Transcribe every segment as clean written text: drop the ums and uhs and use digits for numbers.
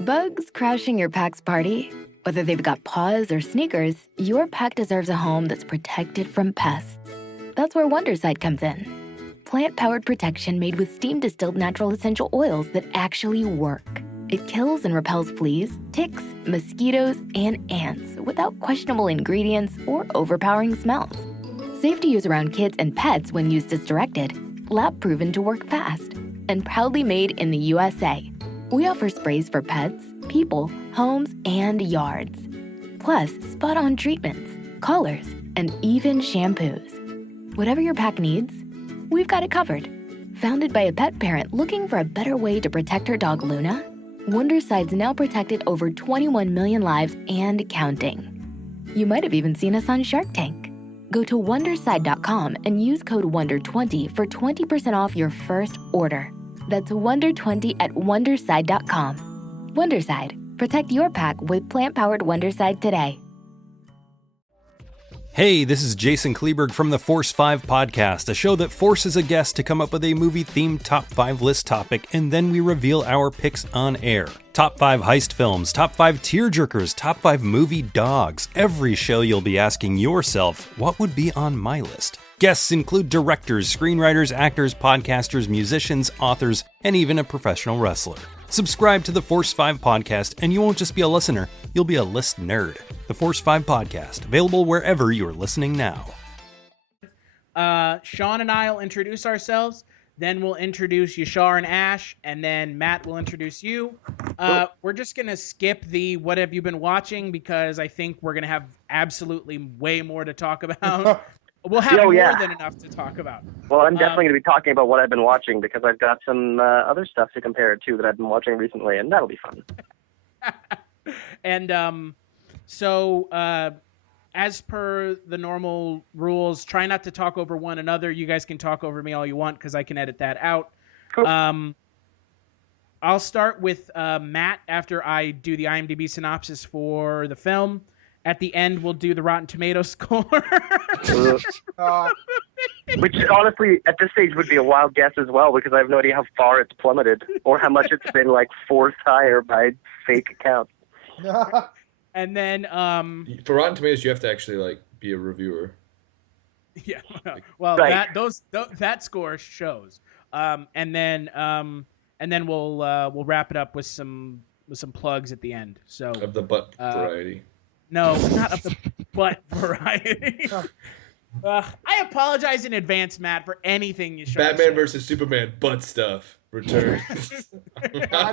Bugs crashing your pack's party? Whether they've got paws or sneakers, your pack deserves a home that's protected from pests. That's where Wondercide comes in. Plant-powered protection made with steam-distilled natural essential oils that actually work. It kills and repels fleas, ticks, mosquitoes, and ants without questionable ingredients or overpowering smells. Safe to use around kids and pets when used as directed. Lab-proven to work fast. And proudly made in the USA. We offer sprays for pets, people, homes, and yards. Plus, spot-on treatments, collars, and even shampoos. Whatever your pack needs, we've got it covered. Founded by a pet parent looking for a better way to protect her dog Luna, Wondercide's now protected over 21 million lives and counting. You might have even seen us on Shark Tank. Go to Wondercide.com and use code WONDER20 for 20% off your first order. That's WONDER20 at Wondercide.com. Wondercide. Protect your pack with plant-powered Wondercide today. Hey, this is Jason Kleberg from the Force 5 podcast, a show that forces a guest to come up with a movie-themed top 5 list topic, and then we reveal our picks on air. Top 5 heist films, top 5 tearjerkers, top 5 movie dogs. Every show you'll be asking yourself, what would be on my list? Guests include directors, screenwriters, actors, podcasters, musicians, authors, and even a professional wrestler. Subscribe to the Force 5 podcast, and you won't just be a listener, you'll be a list nerd. The Force 5 podcast, available wherever you're listening now. Sean and I will introduce ourselves, then we'll introduce Yashar and Ash, and then Matt will introduce you. We're just going to skip the what have you been watching, because I think we're going to have absolutely way more to talk about. We'll have more than enough to talk about. Well, I'm definitely going to be talking about what I've been watching, because I've got some other stuff to compare it to that I've been watching recently, and that'll be fun. And so as per the normal rules, try not to talk over one another. You guys can talk over me all you want, because I can edit that out. Cool. I'll start with Matt after I do the IMDb synopsis for the film. At the end, we'll do the Rotten Tomatoes score. Which, honestly, at this stage would be a wild guess as well, because I have no idea how far it's plummeted or how much it's been, forced higher by fake accounts. And then... for Rotten Tomatoes, you have to actually, be a reviewer. Yeah. Well, right. That score shows. And then we'll wrap it up with some plugs at the end. So of the butt variety. No, not of the butt variety. I apologize in advance, Matt, for anything you should. Batman versus Superman butt stuff returns. I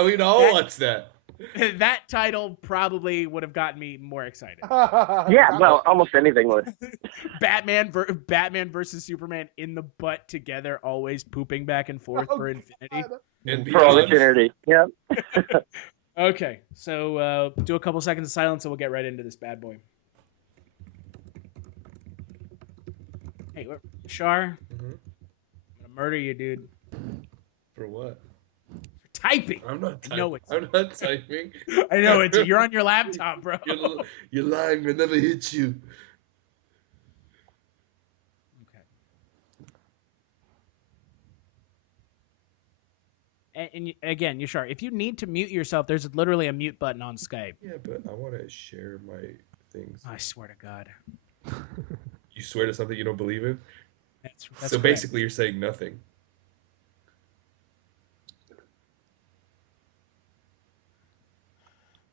would all watch that. That title probably would have gotten me more excited. Yeah, well, almost anything would. Batman versus Superman in the butt together, always pooping back and forth for infinity. For all eternity, yeah. Okay, so do a couple seconds of silence and we'll get right into this bad boy. Hey, Shar, I'm going to murder you, dude. For what? For typing. I'm not typing. I'm not typing. I know it. You're on your laptop, bro. You're lying. I never hit you. And again, Yashar, if you need to mute yourself, there's literally a mute button on Skype. Yeah, but I want to share my things. I swear to God. You swear to something you don't believe in? That's so correct. Basically you're saying nothing.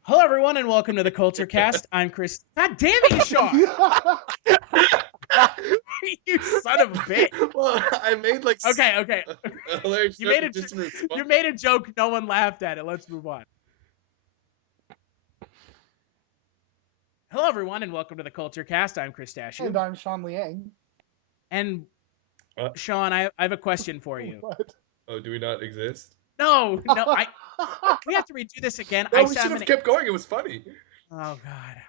Hello, everyone, and welcome to the Kulturecast. I'm Chris. God damn it, Yashar! You son of a bitch. Well, I made Okay. You You made a joke. No one laughed at it. Let's move on. Hello, everyone, and welcome to the Kulturecast. I'm Chris Stachiw. And I'm Sean Liang. And Sean, I have a question for you. What? Oh, do we not exist? No. We have to redo this again. No, we should have kept going. It was funny. Oh God.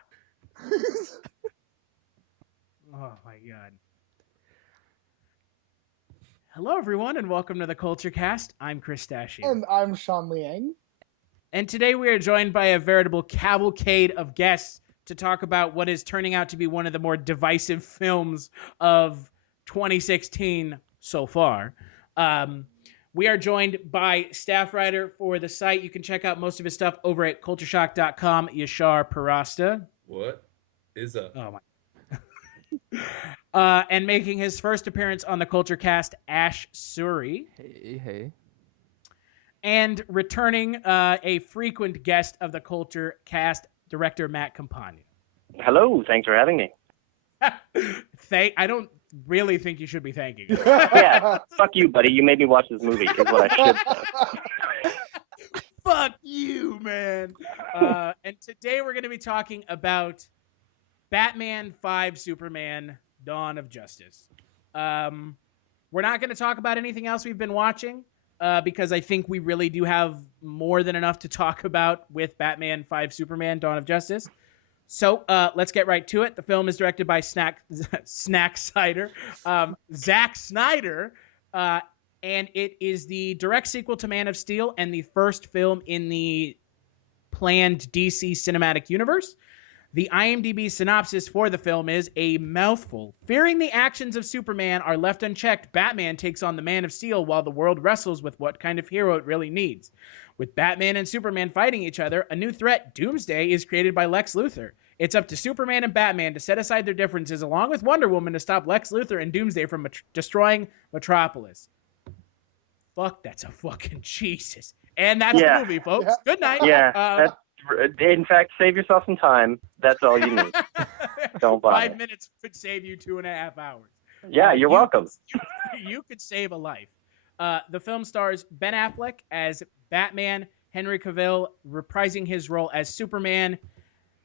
Oh my God. Hello, everyone, and welcome to the Kulturecast. I'm Chris Stachiw. And I'm Sean Liang. And today we are joined by a veritable cavalcade of guests to talk about what is turning out to be one of the more divisive films of 2016 so far. We are joined by staff writer for the site. You can check out most of his stuff over at cultureshock.com, Yashar Parasta. What is up? Oh, my. And making his first appearance on the Kulturecast, Ash Suri. Hey. And returning a frequent guest of the Kulturecast, director Matt Campagna. Hello, thanks for having me. I don't really think you should be thanking me. Yeah, fuck you, buddy. You made me watch this movie, is what I should say. Fuck you, man. And today we're going to be talking about Batman 5 Superman Dawn of Justice. We're not going to talk about anything else we've been watching because I think we really do have more than enough to talk about with Batman 5 Superman Dawn of Justice. So let's get right to it. The film is directed by Zack Snyder, and it is the direct sequel to Man of Steel and the first film in the planned DC cinematic universe. The IMDb synopsis for the film is a mouthful. Fearing the actions of Superman are left unchecked, Batman takes on the Man of Steel while the world wrestles with what kind of hero it really needs. With Batman and Superman fighting each other, a new threat, Doomsday, is created by Lex Luthor. It's up to Superman and Batman to set aside their differences along with Wonder Woman to stop Lex Luthor and Doomsday from destroying Metropolis. Fuck, that's a fucking Jesus. And that's the movie, folks. Good night. Yeah, in fact, save yourself some time. That's all you need. Don't bother. 5 minutes could save you 2.5 hours. Yeah, you're welcome. You could save a life. The film stars Ben Affleck as Batman, Henry Cavill reprising his role as Superman,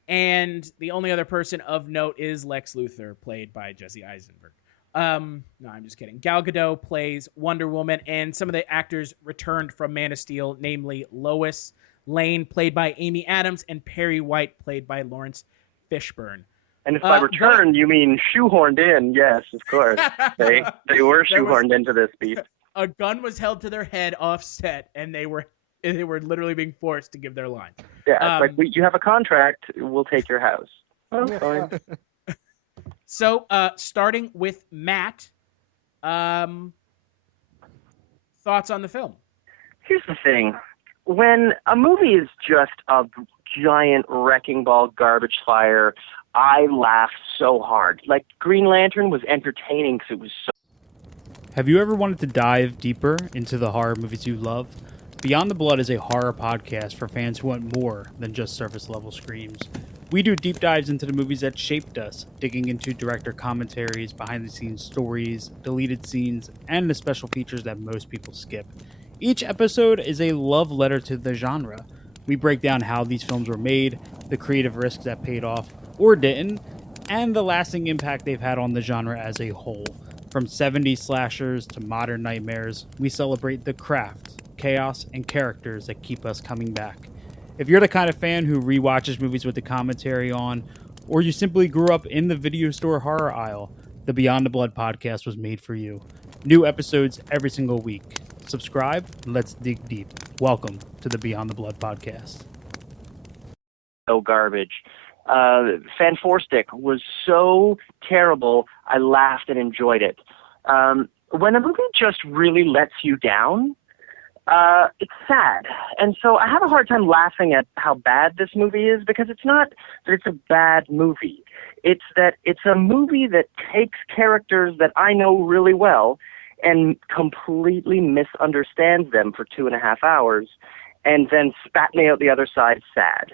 and the only other person of note is Lex Luthor, played by Jesse Eisenberg. No, I'm just kidding. Gal Gadot plays Wonder Woman, and some of the actors returned from Man of Steel, namely Lois Lane, played by Amy Adams, and Perry White, played by Lawrence Fishburne. And if by return you mean shoehorned in, yes, of course. They were shoehorned into this beat. A gun was held to their head offset, and they were literally being forced to give their line. Yeah, it's like, you have a contract, we'll take your house. Oh, fine. So, starting with Matt, thoughts on the film? Here's the thing. When a movie is just a giant wrecking ball garbage fire, I laugh so hard. Like, Green Lantern was entertaining because it was so... Have you ever wanted to dive deeper into the horror movies you love? Beyond the Blood is a horror podcast for fans who want more than just surface-level screams. We do deep dives into the movies that shaped us, digging into director commentaries, behind-the-scenes stories, deleted scenes, and the special features that most people skip. Each episode is a love letter to the genre. We break down how these films were made, the creative risks that paid off or didn't, and the lasting impact they've had on the genre as a whole. From 70s slashers to modern nightmares, we celebrate the craft, chaos, and characters that keep us coming back. If you're the kind of fan who rewatches movies with the commentary on, or you simply grew up in the video store horror aisle, the Beyond the Blood podcast was made for you. New episodes every single week. Subscribe, and let's dig deep. Welcome to the Beyond the Blood podcast. So garbage. Fan Four Stick was so terrible, I laughed and enjoyed it. When a movie just really lets you down, it's sad. And so I have a hard time laughing at how bad this movie is, because it's not that it's a bad movie. It's that it's a movie that takes characters that I know really well and completely misunderstands them for 2.5 hours and then spat me out the other side sad.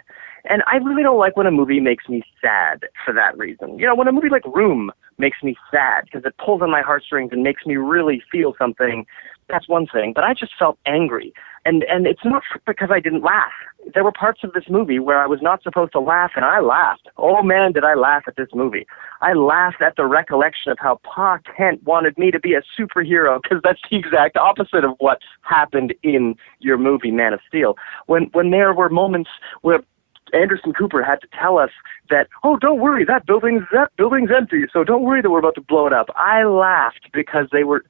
And I really don't like when a movie makes me sad for that reason. You know, when a movie like Room makes me sad because it pulls on my heartstrings and makes me really feel something, that's one thing. But I just felt angry. And it's not because I didn't laugh. There were parts of this movie where I was not supposed to laugh, and I laughed. Oh, man, did I laugh at this movie. I laughed at the recollection of how Pa Kent wanted me to be a superhero, because that's the exact opposite of what happened in your movie, Man of Steel. When there were moments where Anderson Cooper had to tell us that, oh, don't worry, that building's empty, so don't worry that we're about to blow it up. I laughed because they were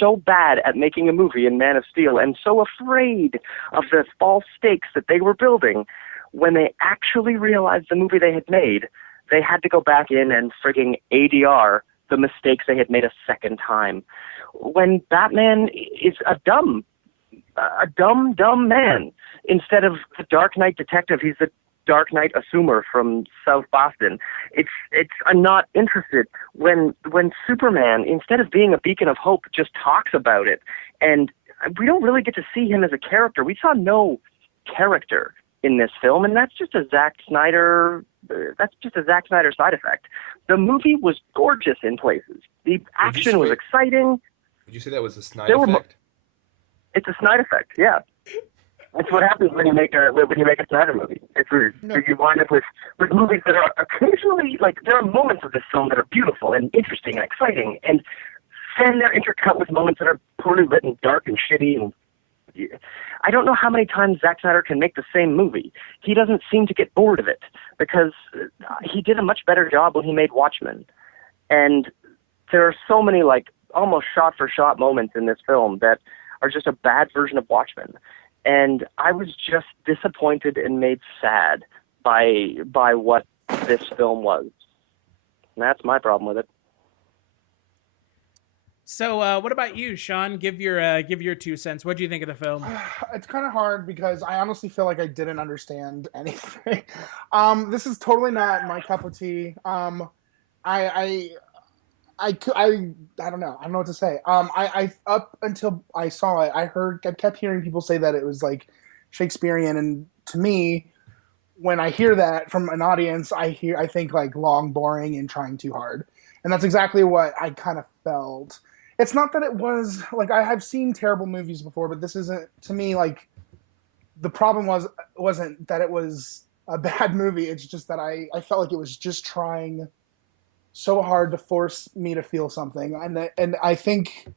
so bad at making a movie in Man of Steel and so afraid of the false stakes that they were building. When they actually realized the movie they had made, they had to go back in and frigging ADR the mistakes they had made a second time. When Batman is a dumb a dumb man. Instead of the Dark Knight detective, he's the Dark Knight assumer from South Boston. I'm not interested when Superman, instead of being a beacon of hope, just talks about it. And we don't really get to see him as a character. We saw no character in this film, and that's just a Zack Snyder side effect. The movie was gorgeous in places. The action was exciting. Would you say that was a Snyder effect? It's a Snyder effect, yeah. That's what happens when you make a Snyder movie. It's weird. No. You wind up with movies that are occasionally, like, there are moments of this film that are beautiful and interesting and exciting, and then they're intercut with moments that are poorly written, dark and shitty. And I don't know how many times Zack Snyder can make the same movie. He doesn't seem to get bored of it, because he did a much better job when he made Watchmen. And there are so many, like, almost shot-for-shot moments in this film that are just a bad version of Watchmen. And I was just disappointed and made sad by what this film was. And that's my problem with it. So, what about you, Sean? Give your 2 cents. What do you think of the film? It's kind of hard because I honestly feel like I didn't understand anything. This is totally not my cup of tea. I don't know. I don't know what to say. I up until I saw it, I kept hearing people say that it was like Shakespearean, and to me, when I hear that from an audience, I think like long, boring, and trying too hard, and that's exactly what I kind of felt. It's not that it was like I have seen terrible movies before, but this isn't, to me, like, the problem wasn't that it was a bad movie. It's just that I felt like it was just trying so hard to force me to feel something, and I think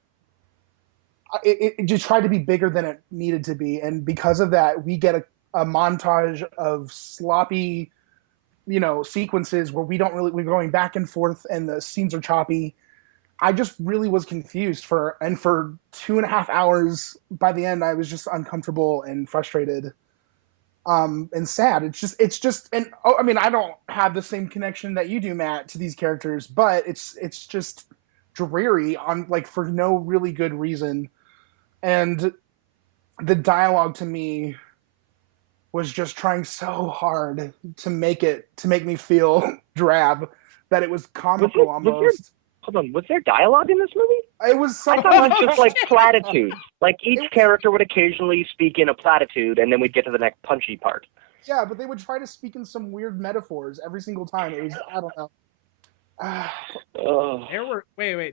it just tried to be bigger than it needed to be, and because of that, we get a montage of sloppy, sequences where we're going back and forth, and the scenes are choppy. I just really was confused for 2.5 hours. By the end, I was just uncomfortable and frustrated. And sad. It's just, and I mean, I don't have the same connection that you do, Matt, to these characters, but it's just dreary on, like, for no really good reason. And the dialogue to me was just trying so hard to make me feel drab that it was comical almost. Hold on, was there dialogue in this movie? It was I thought it was just like platitudes. Like each character would occasionally speak in a platitude, and then we'd get to the next punchy part. Yeah, but they would try to speak in some weird metaphors every single time. It was, I don't know.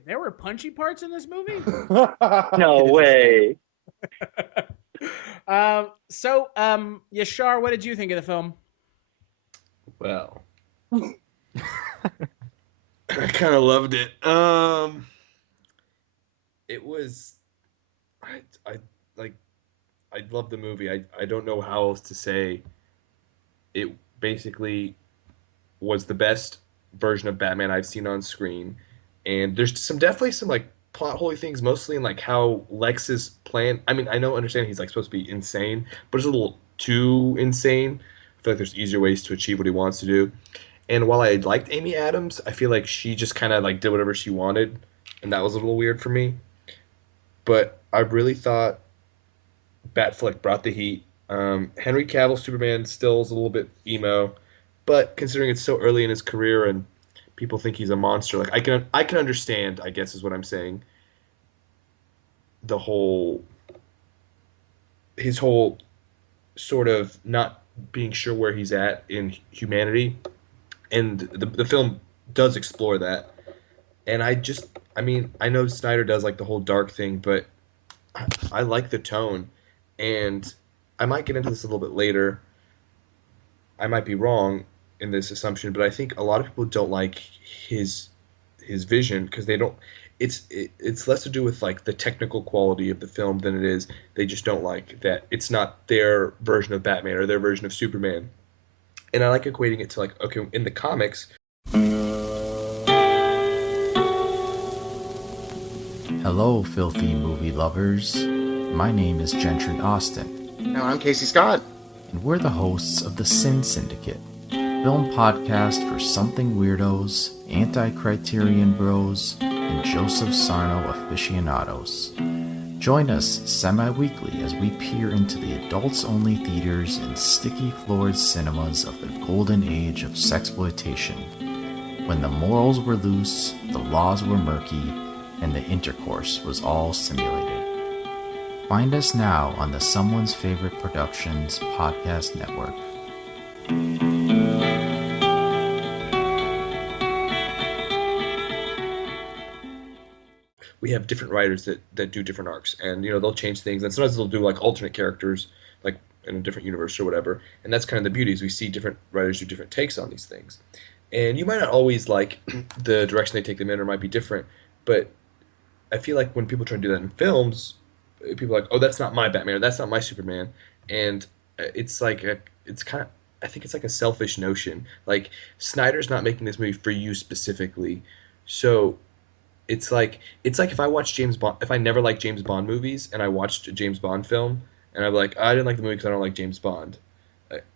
There were punchy parts in this movie? No way. Yashar, what did you think of the film? Well, I kind of loved it. It was, I loved the movie. I don't know how else to say. It basically was the best version of Batman I've seen on screen, and there's definitely some like plot holy things, mostly in like how Lex's plan. I mean, understand he's like supposed to be insane, but it's a little too insane. I feel like there's easier ways to achieve what he wants to do. And while I liked Amy Adams, I feel like she just kind of like did whatever she wanted, and that was a little weird for me. But I really thought Batfleck brought the heat. Henry Cavill Superman still is a little bit emo, but considering it's so early in his career and people think he's a monster, like I can understand, I guess is what I'm saying. His whole sort of not being sure where he's at in humanity. And the film does explore that. And I know Snyder does like the whole dark thing, but I like the tone. And I might get into this a little bit later. I might be wrong in this assumption, but I think a lot of people don't like his vision because they don't. It's less to do with like the technical quality of the film than it is they just don't like that it's not their version of Batman or their version of Superman. And I like equating it to like, okay, in the comics. Hello, filthy movie lovers. My name is Gentry Austin. And I'm Casey Scott. And we're the hosts of the Sin Syndicate, film podcast for something weirdos, anti-Criterion bros, and Joseph Sarno aficionados. Join us semi-weekly as we peer into the adults-only theaters and sticky-floored cinemas of the golden age of sexploitation, when the morals were loose, the laws were murky, and the intercourse was all simulated. Find us now on the Someone's Favorite Productions podcast network. We have different writers that do different arcs, and they'll change things, and sometimes they'll do like alternate characters, like in a different universe or whatever. And that's kind of the beauty, is we see different writers do different takes on these things. And you might not always like the direction they take them in, or might be different, but I feel like when people try to do that in films, people are like, oh, that's not my Batman, or that's not my Superman, and it's like I think it's like a selfish notion. Like, Snyder's not making this movie for you specifically, so it's like if I watch James Bond, if I never liked James Bond movies and I watched a James Bond film and I'm like, I didn't like the movie because I don't like James Bond.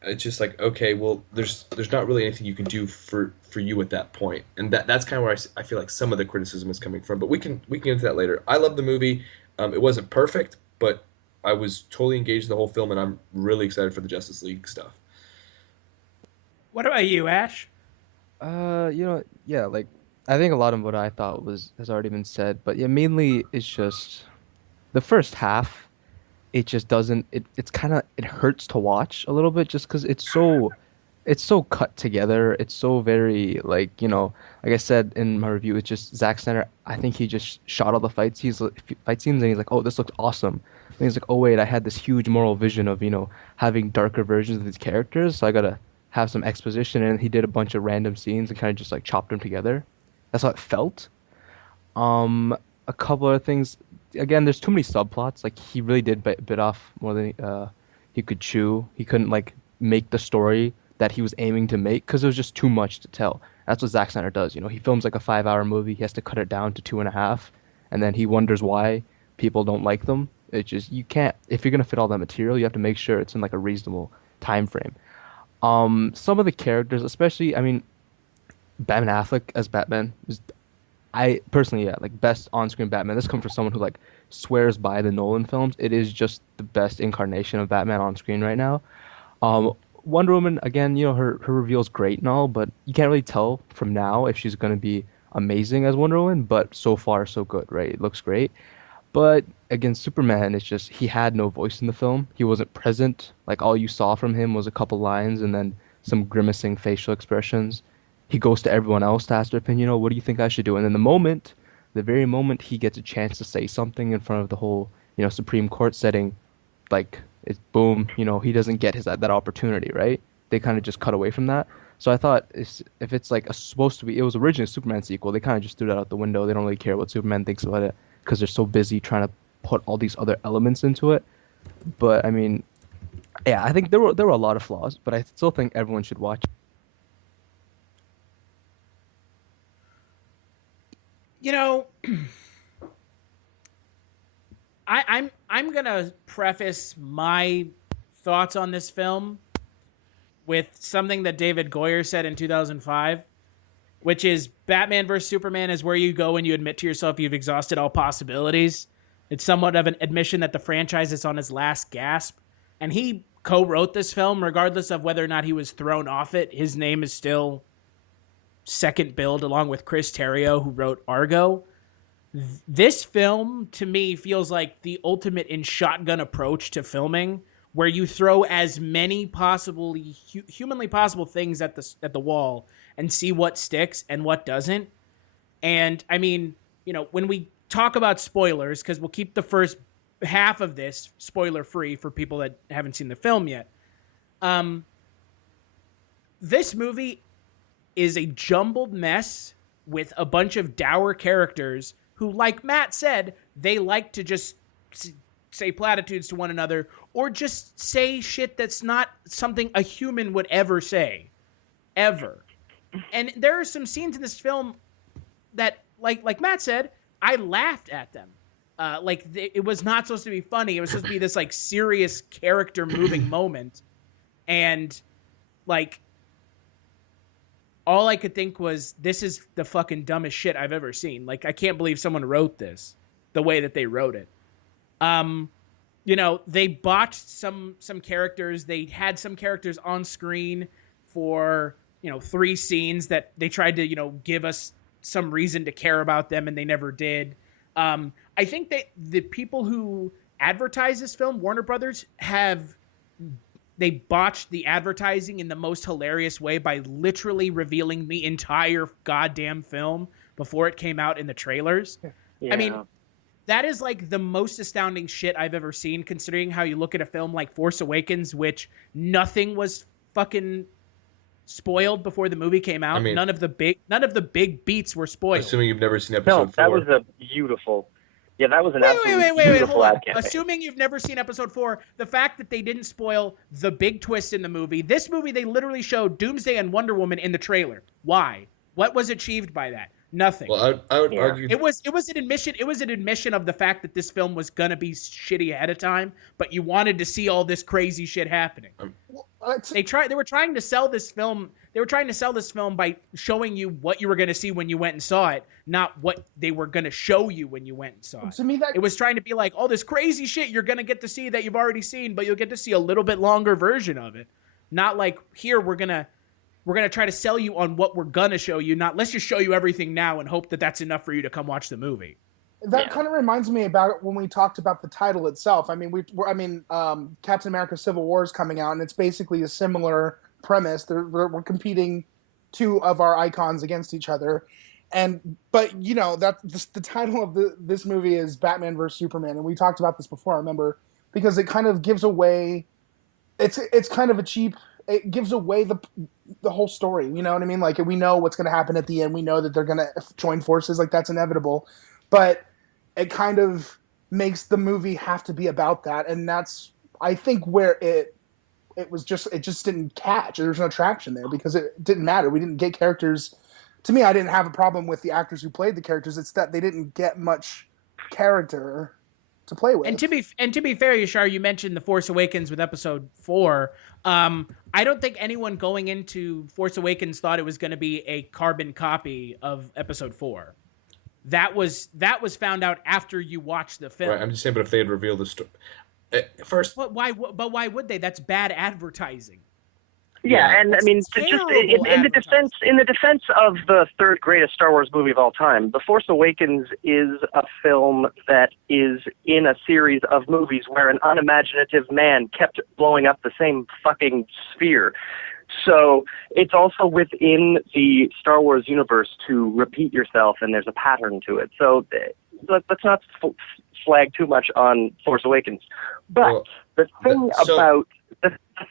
It's just like, okay, well, there's not really anything you can do for you at that point, and that's kind of where I feel like some of the criticism is coming from. But we can get into that later. I love the movie. It wasn't perfect, but I was totally engaged in the whole film, and I'm really excited for the Justice League stuff. What about you, Ash? Yeah, like I think a lot of what I thought has already been said, but yeah, mainly it's just the first half. It just doesn't. It hurts to watch a little bit, just because it's so cut together. It's so very like like I said in my review, it's just Zack Snyder. I think he just shot all the fight scenes, and he's like, oh, this looks awesome. And he's like, oh wait, I had this huge moral vision of having darker versions of these characters, so I gotta have some exposition. And he did a bunch of random scenes and kind of just like chopped them together. That's how it felt. A couple other things. Again, there's too many subplots. Like, he really did bit off more than he could chew. He couldn't like make the story that he was aiming to make, because it was just too much to tell. That's what Zack Snyder does. He films like a 5-hour movie. He has to cut it down to 2.5, and then he wonders why people don't like them. It's just, you can't, if you're gonna fit all that material, you have to make sure it's in like a reasonable time frame. Some of the characters, especially, I mean, Batman Affleck as Batman is, I personally, yeah, like, best on-screen Batman. This comes from someone who like swears by the Nolan films. It is just the best incarnation of Batman on screen right now. Wonder Woman, again, her reveal is great and all, but you can't really tell from now if she's gonna be amazing as Wonder Woman. But so far, so good, right? It looks great. But again, Superman, it's just, he had no voice in the film. He wasn't present. Like, all you saw from him was a couple lines and then some grimacing facial expressions. He goes to everyone else to ask their opinion. What do you think I should do? And in the very moment he gets a chance to say something in front of the whole, Supreme Court setting, like, it's boom, he doesn't get that opportunity, right? They kind of just cut away from that. So I thought, if it's like supposed to be, it was originally a Superman sequel, they kind of just threw that out the window. They don't really care what Superman thinks about it, because they're so busy trying to put all these other elements into it. But I mean, yeah, I think there were a lot of flaws, but I still think everyone should watch. I'm gonna preface my thoughts on this film with something that David Goyer said in 2005, which is, Batman vs Superman is where you go when you admit to yourself you've exhausted all possibilities. It's somewhat of an admission that the franchise is on its last gasp, and he co-wrote this film regardless of whether or not he was thrown off it. His name is still second billed along with Chris Terrio, who wrote Argo. This film, to me, feels like the ultimate in shotgun approach to filming, where you throw as many humanly possible things at the wall and see what sticks and what doesn't. And I mean, when we talk about spoilers, because we'll keep the first half of this spoiler free for people that haven't seen the film yet. This movie is a jumbled mess with a bunch of dour characters who, like Matt said, they like to just say platitudes to one another, or just say shit that's not something a human would ever say. Ever. And there are some scenes in this film that, like Matt said, I laughed at them. It was not supposed to be funny. It was supposed to be this, like, serious character moving moment. And, like, all I could think was, this is the fucking dumbest shit I've ever seen. Like, I can't believe someone wrote this the way that they wrote it. You know, they botched some characters. They had some characters on screen for, you know, 3 scenes that they tried to, you know, give us some reason to care about them, and they never did. I think that the people who advertise this film, Warner Brothers, they botched the advertising in the most hilarious way by literally revealing the entire goddamn film before it came out in the trailers. Yeah. I mean, that is like the most astounding shit I've ever seen, considering how you look at a film like Force Awakens, which nothing was fucking spoiled before the movie came out. I mean, none of the big beats were spoiled. Assuming you've never seen episode 4. that was a beautiful. Yeah, that was an Wait, absolutely hold beautiful on. ad campaign. Assuming you've never seen episode 4, the fact that they didn't spoil the big twist in the movie. This movie, they literally showed Doomsday and Wonder Woman in the trailer. Why? What was achieved by that? Nothing. Well, I would argue It was an admission. It was an admission of the fact that this film was gonna be shitty ahead of time, but you wanted to see all this crazy shit happening. They were trying to sell this film. They were trying to sell this film by showing you what you were going to see when you went and saw it, not what they were going to show you when you went and saw it. To me, it was trying to be like, all this crazy shit you're going to get to see that you've already seen, but you'll get to see a little bit longer version of it. Not like, here we're gonna try to sell you on what we're gonna show you. Not, let's just show you everything now and hope that that's enough for you to come watch the movie. That kind of reminds me about when we talked about the title itself. I mean, Captain America: Civil War is coming out, and it's basically a similar premise. We're competing 2 of our icons against each other, but you know that the title of this movie is Batman vs Superman, and we talked about this before. I remember, because it kind of gives away. It's kind of a cheap. It gives away the whole story. You know what I mean? Like, we know what's going to happen at the end. We know that they're going to join forces. Like, that's inevitable. But it kind of makes the movie have to be about that, and that's, I think, where it just didn't catch. There was no traction there because it didn't matter. We didn't get characters. To me, I didn't have a problem with the actors who played the characters. It's that they didn't get much character to play with. And to be fair, Yashar, you mentioned The Force Awakens with episode 4. I don't think anyone going into Force Awakens thought it was going to be a carbon copy of episode 4. That was found out after you watched the film. Right, I'm just saying, but if they had revealed the story first, but why would they? That's bad advertising. Yeah, and I mean, just in the defense of the 3rd greatest Star Wars movie of all time, The Force Awakens is a film that is in a series of movies where an unimaginative man kept blowing up the same fucking sphere. So it's also within the Star Wars universe to repeat yourself, and there's a pattern to it. So let's not flag too much on Force Awakens. But the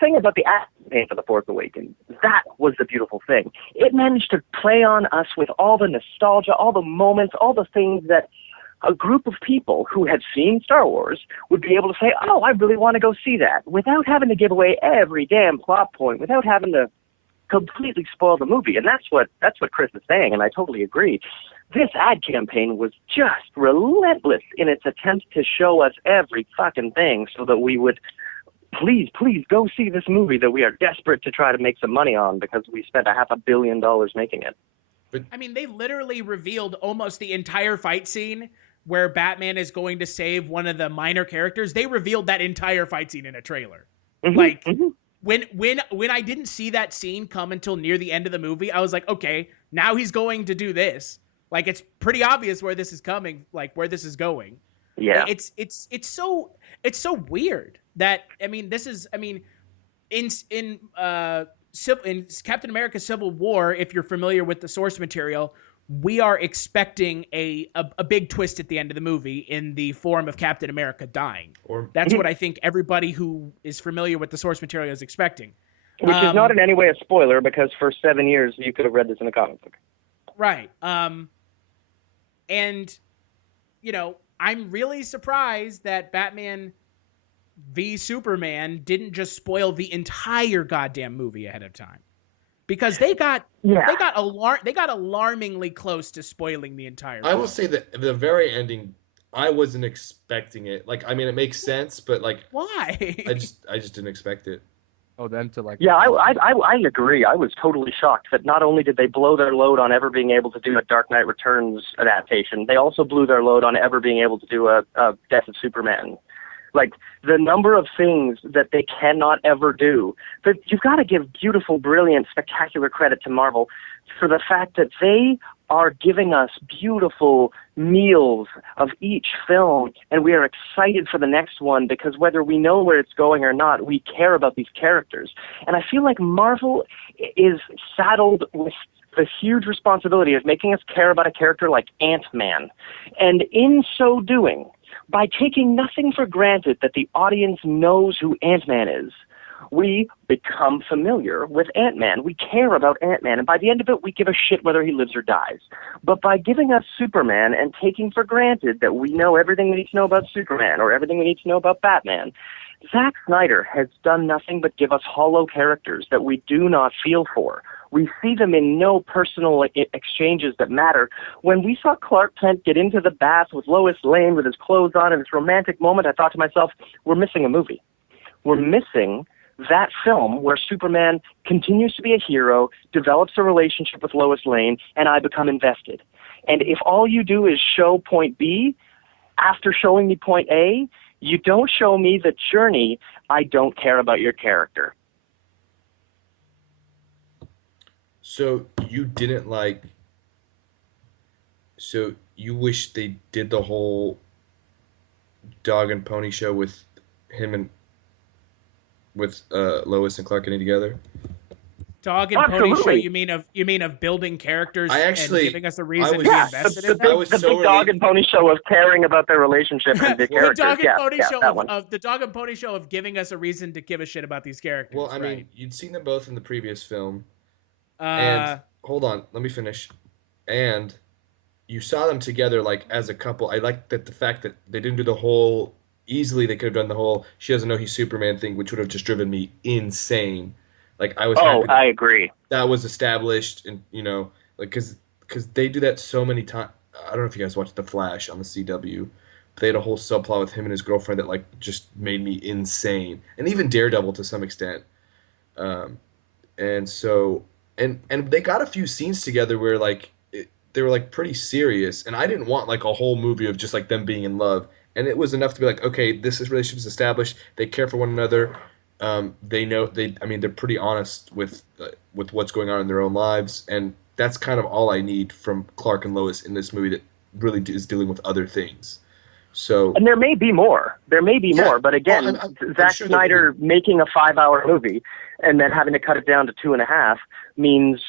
thing about the acting for The Force Awakens, that was the beautiful thing. It managed to play on us with all the nostalgia, all the moments, all the things that a group of people who had seen Star Wars would be able to say, oh, I really want to go see that, without having to give away every damn plot point, without having to completely spoil the movie. And that's what Chris is saying, and I totally agree. This ad campaign was just relentless in its attempt to show us every fucking thing so that we would please go see this movie that we are desperate to try to make some money on because we spent $500 million making it. I mean, they literally revealed almost the entire fight scene where Batman is going to save one of the minor characters. They revealed that entire fight scene in a trailer. When I didn't see that scene come until near the end of the movie, I was like, okay, now he's going to do this. Like, it's pretty obvious where this is coming, like where this is going. Yeah. It's so weird that, I mean, in Captain America Civil War, if you're familiar with the source material, we are expecting a big twist at the end of the movie in the form of Captain America dying. That's what I think everybody who is familiar with the source material is expecting. Which is not in any way a spoiler, because for 7 years you could have read this in a comic book. Right. And, you know, I'm really surprised that Batman v Superman didn't just spoil the entire goddamn movie ahead of time, because they got alarmingly close to spoiling the entire movie. I will say that the very ending, I wasn't expecting it. Like, I mean, it makes sense, but like, why? I just didn't expect it. Oh, them to like. Yeah, I agree. I was totally shocked that not only did they blow their load on ever being able to do a Dark Knight Returns adaptation, they also blew their load on ever being able to do a Death of Superman. Like, the number of things that they cannot ever do. But you've got to give beautiful, brilliant, spectacular credit to Marvel for the fact that they are giving us beautiful meals of each film, and we are excited for the next one because whether we know where it's going or not, we care about these characters. And I feel like Marvel is saddled with the huge responsibility of making us care about a character like Ant-Man. And in so doing, by taking nothing for granted that the audience knows who Ant-Man is, we become familiar with Ant-Man. We care about Ant-Man, and by the end of it, we give a shit whether he lives or dies. But by giving us Superman and taking for granted that we know everything we need to know about Superman or everything we need to know about Batman, Zack Snyder has done nothing but give us hollow characters that we do not feel for. We see them in no personal exchanges that matter. When we saw Clark Kent get into the bath with Lois Lane with his clothes on in this romantic moment, I thought to myself, we're missing a movie. We're missing that film where Superman continues to be a hero, develops a relationship with Lois Lane, and I become invested. And if all you do is show point B, after showing me point A, you don't show me the journey, I don't care about your character. So you didn't like... So you wish they did the whole dog and pony show with him and with Lois and Clark getting together? Dog and pony show? You mean of building characters and giving us a reason to be invested in them? The big dog and pony show of caring about their relationship and the characters. The dog and pony show of giving us a reason to give a shit about these characters. Well, I mean, you'd seen them both in the previous film. And hold on, let me finish. And you saw them together like as a couple. I like that the fact that they didn't do the whole... Easily, they could have done the whole "she doesn't know he's Superman" thing, which would have just driven me insane. Like, I was happy I agree. That was established, and like because they do that so many times. I don't know if you guys watched The Flash on the CW. But they had a whole subplot with him and his girlfriend that like just made me insane, and even Daredevil to some extent. And so and they got a few scenes together where like they were like pretty serious, and I didn't want like a whole movie of just like them being in love. And it was enough to be like, okay, this relationship is established. They care for one another. They know they're pretty honest with what's going on in their own lives, and that's kind of all I need from Clark and Lois in this movie that really is dealing with other things. So, and there may be more. More, but again, Zack Snyder making a 5-hour movie and then having to cut it down to 2.5 means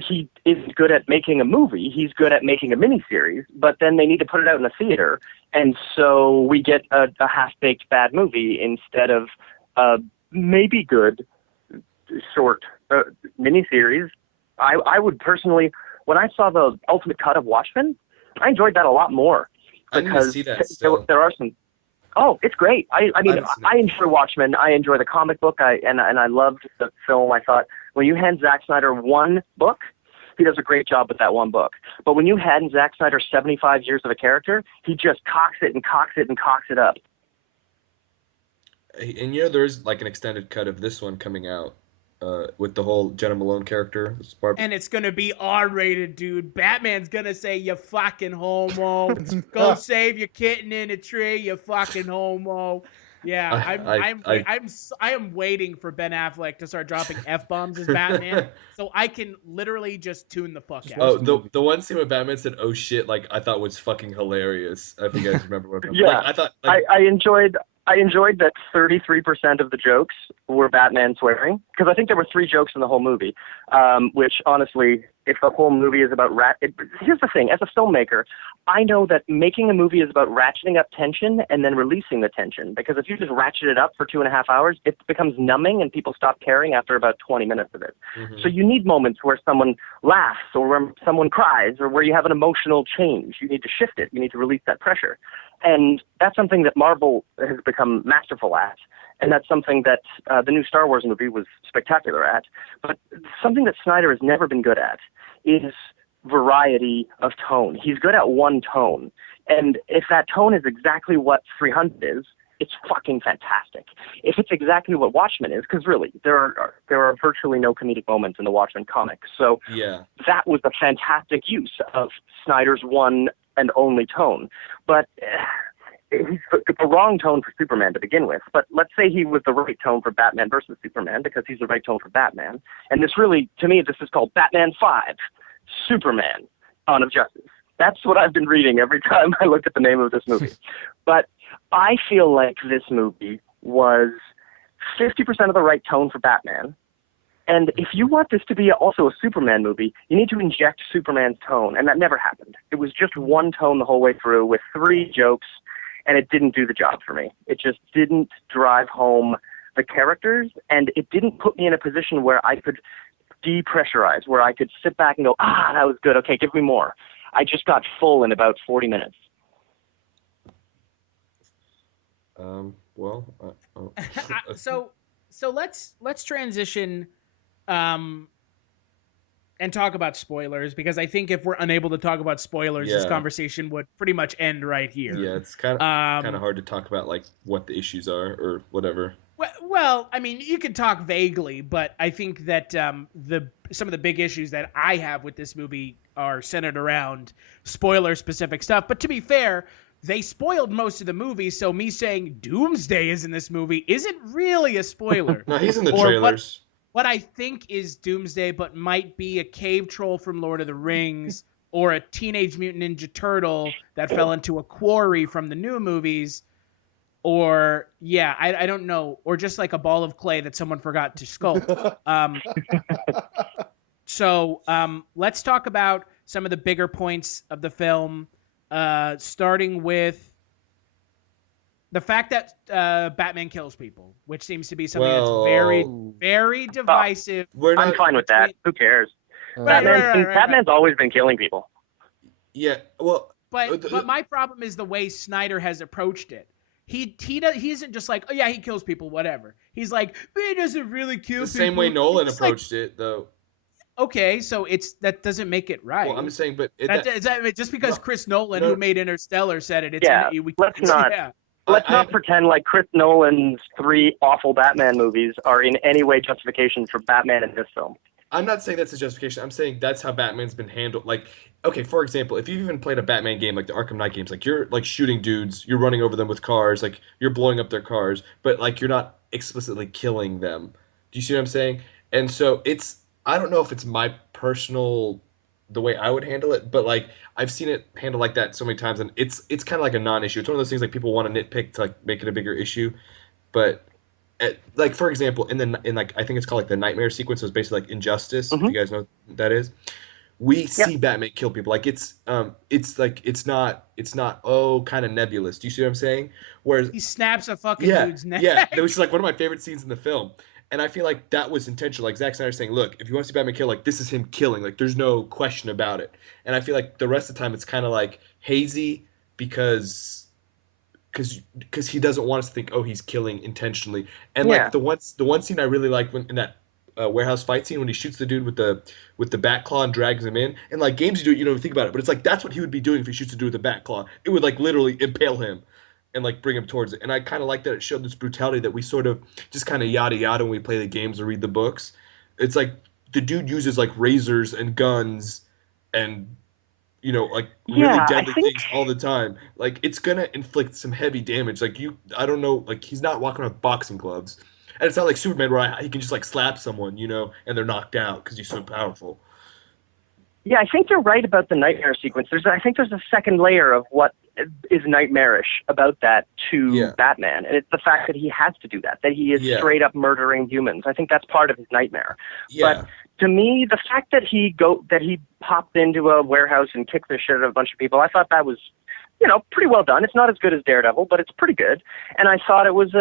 he isn't good at making a movie. He's good at making a miniseries, but then they need to put it out in the theater, and so we get a half-baked bad movie instead of maybe good short miniseries. I would personally, when I saw the ultimate cut of Watchmen, I enjoyed that a lot more. Because there are some. Oh, it's great. I mean, I enjoy Watchmen. I enjoy the comic book. And I loved the film. I thought when you hand Zack Snyder one book, he does a great job with that one book. But when you hand Zack Snyder 75 years of a character, he just cocks it and cocks it and cocks it up. And there's like an extended cut of this one coming out. With the whole Jenna Malone character. And it's going to be R-rated, dude. Batman's going to say, you fucking homo. Go save your kitten in a tree, you fucking homo. Yeah, I am waiting for Ben Affleck to start dropping F-bombs as Batman so I can literally just tune the fuck out. Oh, the one scene where Batman said, oh shit, like I thought was fucking hilarious. If you guys remember what I'm Yeah, like, I thought I enjoyed that 33% of the jokes were Batman swearing, because I think there were 3 jokes in the whole movie, which honestly, if the whole movie is about here's the thing, as a filmmaker, I know that making a movie is about ratcheting up tension and then releasing the tension, because if you just ratchet it up for 2.5 hours, it becomes numbing and people stop caring after about 20 minutes of it. Mm-hmm. So you need moments where someone laughs or where someone cries or where you have an emotional change. You need to shift it. You need to release that pressure. And that's something that Marvel has become masterful at. And that's something that the new Star Wars movie was spectacular at. But something that Snyder has never been good at is variety of tone. He's good at one tone. And if that tone is exactly what 300 is, it's fucking fantastic. If it's exactly what Watchmen is, because really, there are virtually no comedic moments in the Watchmen comics. So Yeah. that was a fantastic use of Snyder's one and only tone. But he's the wrong tone for Superman to begin with. But let's say he was the right tone for Batman versus Superman, because he's the right tone for Batman. And this really, to me, this is called Batman 5, Superman, Dawn of Justice. That's what I've been reading every time I look at the name of this movie. But I feel like this movie was 50% of the right tone for Batman. And if you want this to be also a Superman movie, you need to inject Superman's tone. And that never happened. It was just one tone the whole way through with 3 jokes, and it didn't do the job for me. It just didn't drive home the characters, and it didn't put me in a position where I could depressurize, where I could sit back and go, that was good. Okay, give me more. I just got full in about 40 minutes. So let's transition and talk about spoilers, because I think if we're unable to talk about spoilers, this conversation would pretty much end right here. Yeah, it's kind of hard to talk about like what the issues are or whatever. Well, I mean, you could talk vaguely, but I think that some of the big issues that I have with this movie are centered around spoiler-specific stuff. But to be fair, they spoiled most of the movie, so me saying Doomsday is in this movie isn't really a spoiler. No, he's in the trailers. What I think is Doomsday, but might be a cave troll from Lord of the Rings or a Teenage Mutant Ninja Turtle that fell into a quarry from the new movies. Or, I don't know. Or just like a ball of clay that someone forgot to sculpt. So let's talk about some of the bigger points of the film, starting with the fact that Batman kills people, which seems to be something that's very, very divisive. I'm fine with that. Who cares? Right. Batman's always been killing people. Yeah, well... But my problem is the way Snyder has approached it. He isn't just like, he kills people, whatever. He's like, but he doesn't really kill people. The same way Nolan approached it, though. Okay, so that doesn't make it right. Well, I'm saying, but... just because Chris Nolan, who made Interstellar, said it, let's not pretend like Chris Nolan's 3 awful Batman movies are in any way justification for Batman in this film. I'm not saying that's a justification. I'm saying that's how Batman's been handled. Like, okay, for example, if you've even played a Batman game, like the Arkham Knight games, like you're like shooting dudes, you're running over them with cars, like you're blowing up their cars, but like you're not explicitly killing them. Do you see what I'm saying? And so I don't know if it's my personal, the way I would handle it, but like I've seen it handled like that so many times, and it's kind of like a non-issue. It's one of those things like people want to nitpick to like make it a bigger issue, but like for example, in like I think it's called like the nightmare sequence, was basically like Injustice. Mm-hmm. If you guys know what that is. We see Batman kill people. Like it's not kind of nebulous. Do you see what I'm saying? Whereas he snaps a fucking dude's neck. Yeah, that was like one of my favorite scenes in the film. And I feel like that was intentional. Like Zack Snyder saying, look, if you want to see Batman kill, like this is him killing. Like there's no question about it. And I feel like the rest of the time it's kind of like hazy because he doesn't want us to think, he's killing intentionally. And like the one scene I really like in that warehouse fight scene when he shoots the dude with the bat claw and drags him in. And like games you do it, you don't even think about it, but it's like that's what he would be doing if he shoots the dude with the bat claw. It would like literally impale him and like bring him towards it. And I kind of like that it showed this brutality that we sort of just kind of yada yada when we play the games or read the books. It's like the dude uses like razors and guns and like really deadly things all the time. Like it's gonna inflict some heavy damage. Like I don't know, like he's not walking around with boxing gloves. And it's not like Superman where he can just like slap someone, and they're knocked out because he's so powerful. Yeah, I think you're right about the nightmare sequence. I think there's a second layer of what is nightmarish about that to Batman, and it's the fact that he has to do that he is straight up murdering humans. I think that's part of his nightmare. Yeah. But to me, the fact that he popped into a warehouse and kicked the shit out of a bunch of people, I thought that was pretty well done. It's not as good as Daredevil, but it's pretty good. And I thought it was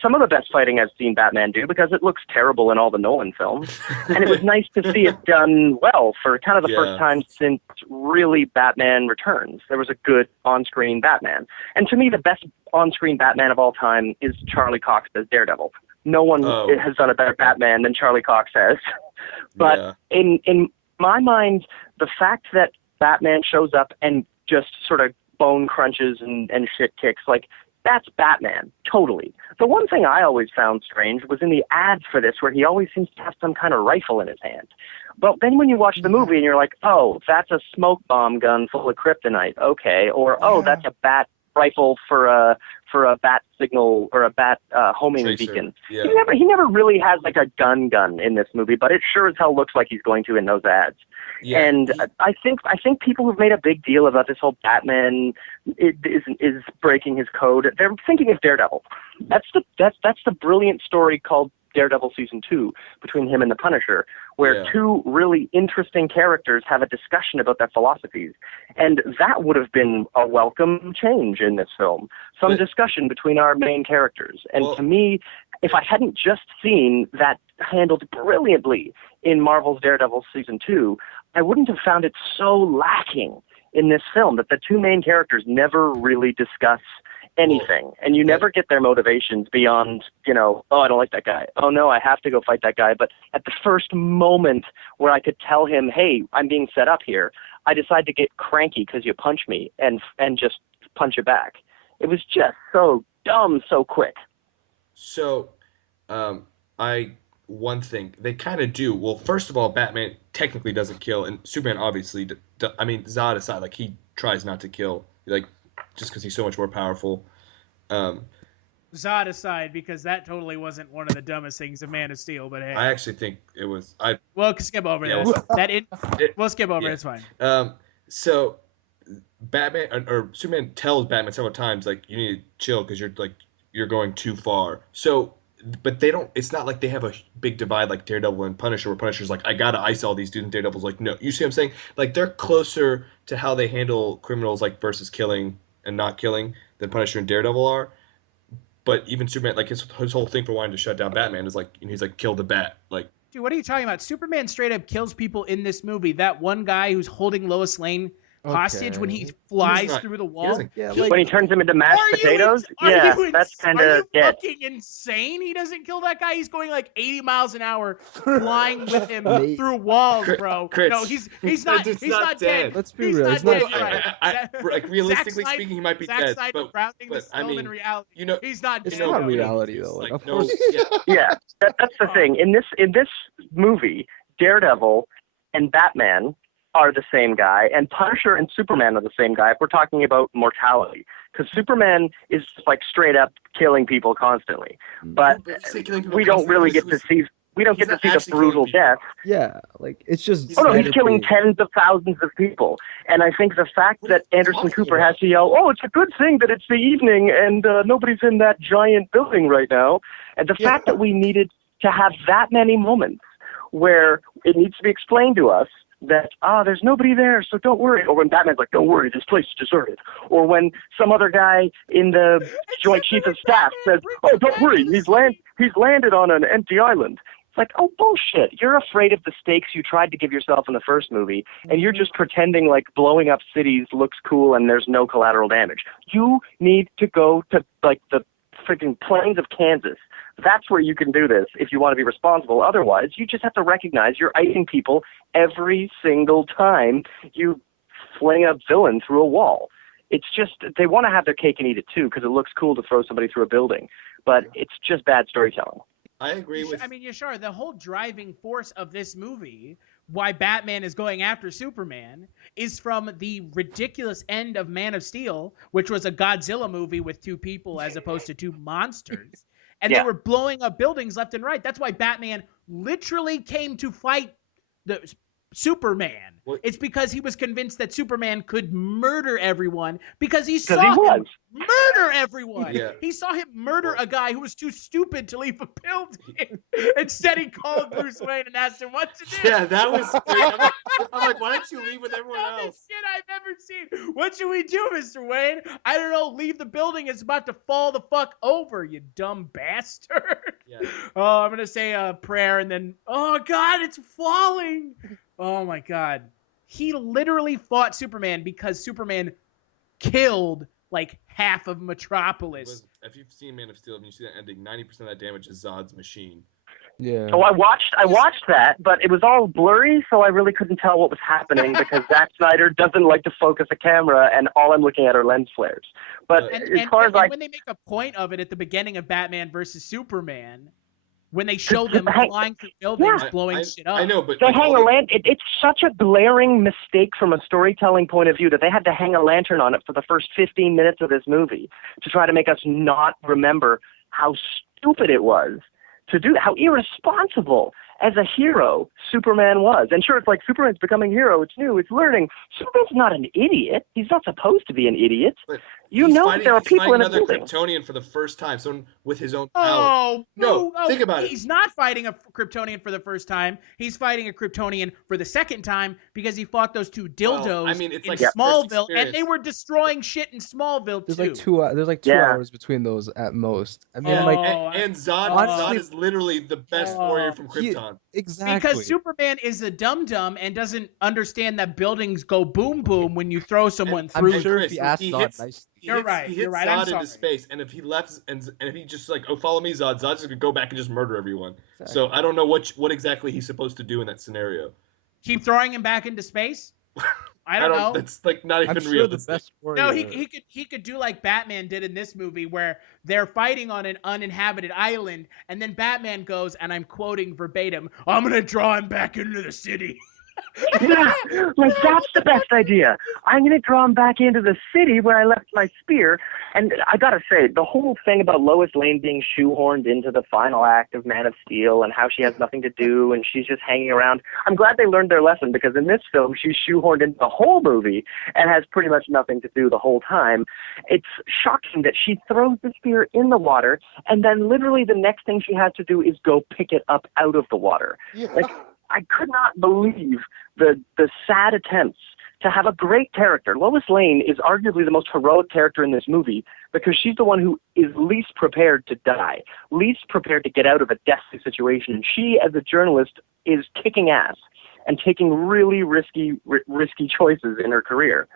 some of the best fighting I've seen Batman do, because it looks terrible in all the Nolan films. And it was nice to see it done well for kind of the first time since really Batman Returns. There was a good on-screen Batman. And to me, the best on-screen Batman of all time is Charlie Cox as Daredevil. No one has done a better Batman than Charlie Cox has. But in my mind, the fact that Batman shows up and just sort of bone crunches and shit kicks, like That's Batman, totally. The one thing I always found strange was in the ads for this, where he always seems to have some kind of rifle in his hand. But then when you watch the movie and you're like, oh, that's a smoke bomb gun full of kryptonite, okay, or oh, that's a bat rifle for a bat signal or a bat homing Tracer. beacon. Yeah. He never really has like a gun in this movie, but it sure as hell looks like he's going to in those ads. Yeah. And I think people who've made a big deal about this whole Batman is breaking his code. They're thinking of Daredevil. That's the brilliant story called Daredevil Season 2 between him and the Punisher, where two really interesting characters have a discussion about their philosophies. And that would have been a welcome change in this film. Some discussion between our main characters. And to me, if I hadn't just seen that handled brilliantly in Marvel's Daredevil Season 2, I wouldn't have found it so lacking in this film that the two main characters never really discuss anything, and you never get their motivations beyond, oh, I don't like that guy. Oh no, I have to go fight that guy. But at the first moment where I could tell him, hey, I'm being set up here, I decide to get cranky because you punch me and just punch it back. It was just so dumb, so quick. So, one thing they kind of do. Well, first of all, Batman technically doesn't kill, and Superman obviously. I mean, Zod aside, like he tries not to kill, like just because he's so much more powerful. Zod aside, because that totally wasn't one of the dumbest things of Man of Steel. But hey, I actually think it was. We'll skip over that. We'll skip over. It's fine. So Batman or Superman tells Batman several times, like, you need to chill because you're going too far. So. But they don't. It's not like they have a big divide like Daredevil and Punisher, where Punisher's like, I gotta ice all these dudes, and Daredevil's like, no. You see what I'm saying? Like, they're closer to how they handle criminals, like, versus killing and not killing, than Punisher and Daredevil are. But even Superman, like, his whole thing for wanting to shut down Batman is like, he's like, kill the bat, like. Dude, what are you talking about? Superman straight up kills people in this movie. That one guy who's holding Lois Lane hostage when he flies through the wall. When he turns him into mashed potatoes? That's kind of dead. Fucking insane. He doesn't kill that guy. He's going like 80 miles an hour flying with him through walls, bro. Chris, no, he's not dead. Let's be real. He's not dead. Like, realistically speaking, he might be dead. Zack Snyder grounding this film in reality. He's not dead. It's not reality though. Like, of course. That's the thing. In this movie, Daredevil and Batman are the same guy, and Punisher and Superman are the same guy if we're talking about mortality. Because Superman is just like straight up killing people constantly. But we don't really get to see the brutal death. Yeah, like it's just. Oh no, he's killing tens of thousands of people. And I think the fact that Anderson Cooper has to yell, "Oh, it's a good thing that it's the evening and nobody's in that giant building right now," and the fact that we needed to have that many moments where it needs to be explained to us that, there's nobody there, so don't worry. Or when Batman's like, don't worry, this place is deserted. Or when some other guy in the Joint Chief of Staff says, oh, don't worry, he's landed on an empty island. It's like, oh, bullshit. You're afraid of the stakes you tried to give yourself in the first movie, and you're just pretending like blowing up cities looks cool and there's no collateral damage. You need to go to, like, the freaking plains of Kansas. That's where you can do this if you want to be responsible. Otherwise, you just have to recognize you're icing people every single time you fling a villain through a wall. It's just, they want to have their cake and eat it too, because it looks cool to throw somebody through a building. But it's just bad storytelling. I agree with... I mean, Yashar, the whole driving force of this movie, why Batman is going after Superman, is from the ridiculous end of Man of Steel, which was a Godzilla movie with two people as opposed to two monsters. And they were blowing up buildings left and right. That's why Batman literally came to fight the Superman. It's because he was convinced that Superman could murder everyone because he saw him murder everyone. Yeah. He saw him murder a guy who was too stupid to leave a building. Instead, he called Bruce Wayne and asked him what to do. Yeah, that was great. I'm like, why don't you leave with everyone else? Shit I've ever seen. What should we do, Mr. Wayne? I don't know. Leave the building. It's about to fall the fuck over, you dumb bastard. Yeah. Oh, I'm going to say a prayer and then, oh, God, it's falling. Oh, my God. He literally fought Superman because Superman killed like half of Metropolis. If you've seen Man of Steel and you see that ending, 90% of that damage is Zod's machine. Yeah. Oh, I watched that, but it was all blurry, so I really couldn't tell what was happening because Zack Snyder doesn't like to focus a camera, and all I'm looking at are lens flares. But as far as when they make a point of it at the beginning of Batman versus Superman, when they show them flying through buildings, blowing shit up. I know, but they hang a lantern. It's such a glaring mistake from a storytelling point of view that they had to hang a lantern on it for the first 15 minutes of this movie to try to make us not remember how stupid it was to do, how irresponsible as a hero Superman was. And sure, it's like Superman's becoming a hero. It's new. It's learning. Superman's not an idiot. He's not supposed to be an idiot. But you know that there are people in a another building. Kryptonian for the first time, someone with his own power. Think about it. He's not fighting a Kryptonian for the first time. He's fighting a Kryptonian for the second time because he fought those two dildos in Smallville, and they were destroying shit in Smallville too. There's like 2 hours between those at most. I mean, and Zod is literally the best warrior from Krypton. Exactly. Because Superman is a dum-dum and doesn't understand that buildings go boom boom when you throw someone through. I'm sure if he asked Zod, You're right. He hits Zod into space, and if he left, and if he just like, oh, follow me, Zod's just gonna go back and just murder everyone. Exactly. So I don't know what exactly he's supposed to do in that scenario. Keep throwing him back into space? I don't know. That's like not even real. The best no, he could do like Batman did in this movie, where they're fighting on an uninhabited island, and then Batman goes, and I'm quoting verbatim, "I'm gonna draw him back into the city." Yeah, like that's the best idea. I'm going to draw him back into the city where I left my spear. And I got to say, the whole thing about Lois Lane being shoehorned into the final act of Man of Steel and how she has nothing to do and she's just hanging around, I'm glad they learned their lesson, because in this film, she's shoehorned into the whole movie and has pretty much nothing to do the whole time. It's shocking that she throws the spear in the water, and then literally the next thing she has to do is go pick it up out of the water. Yeah. Like, I could not believe the sad attempts to have a great character. Lois Lane is arguably the most heroic character in this movie because she's the one who is least prepared to die, least prepared to get out of a deathly situation. She, as a journalist, is kicking ass and taking really risky choices in her career.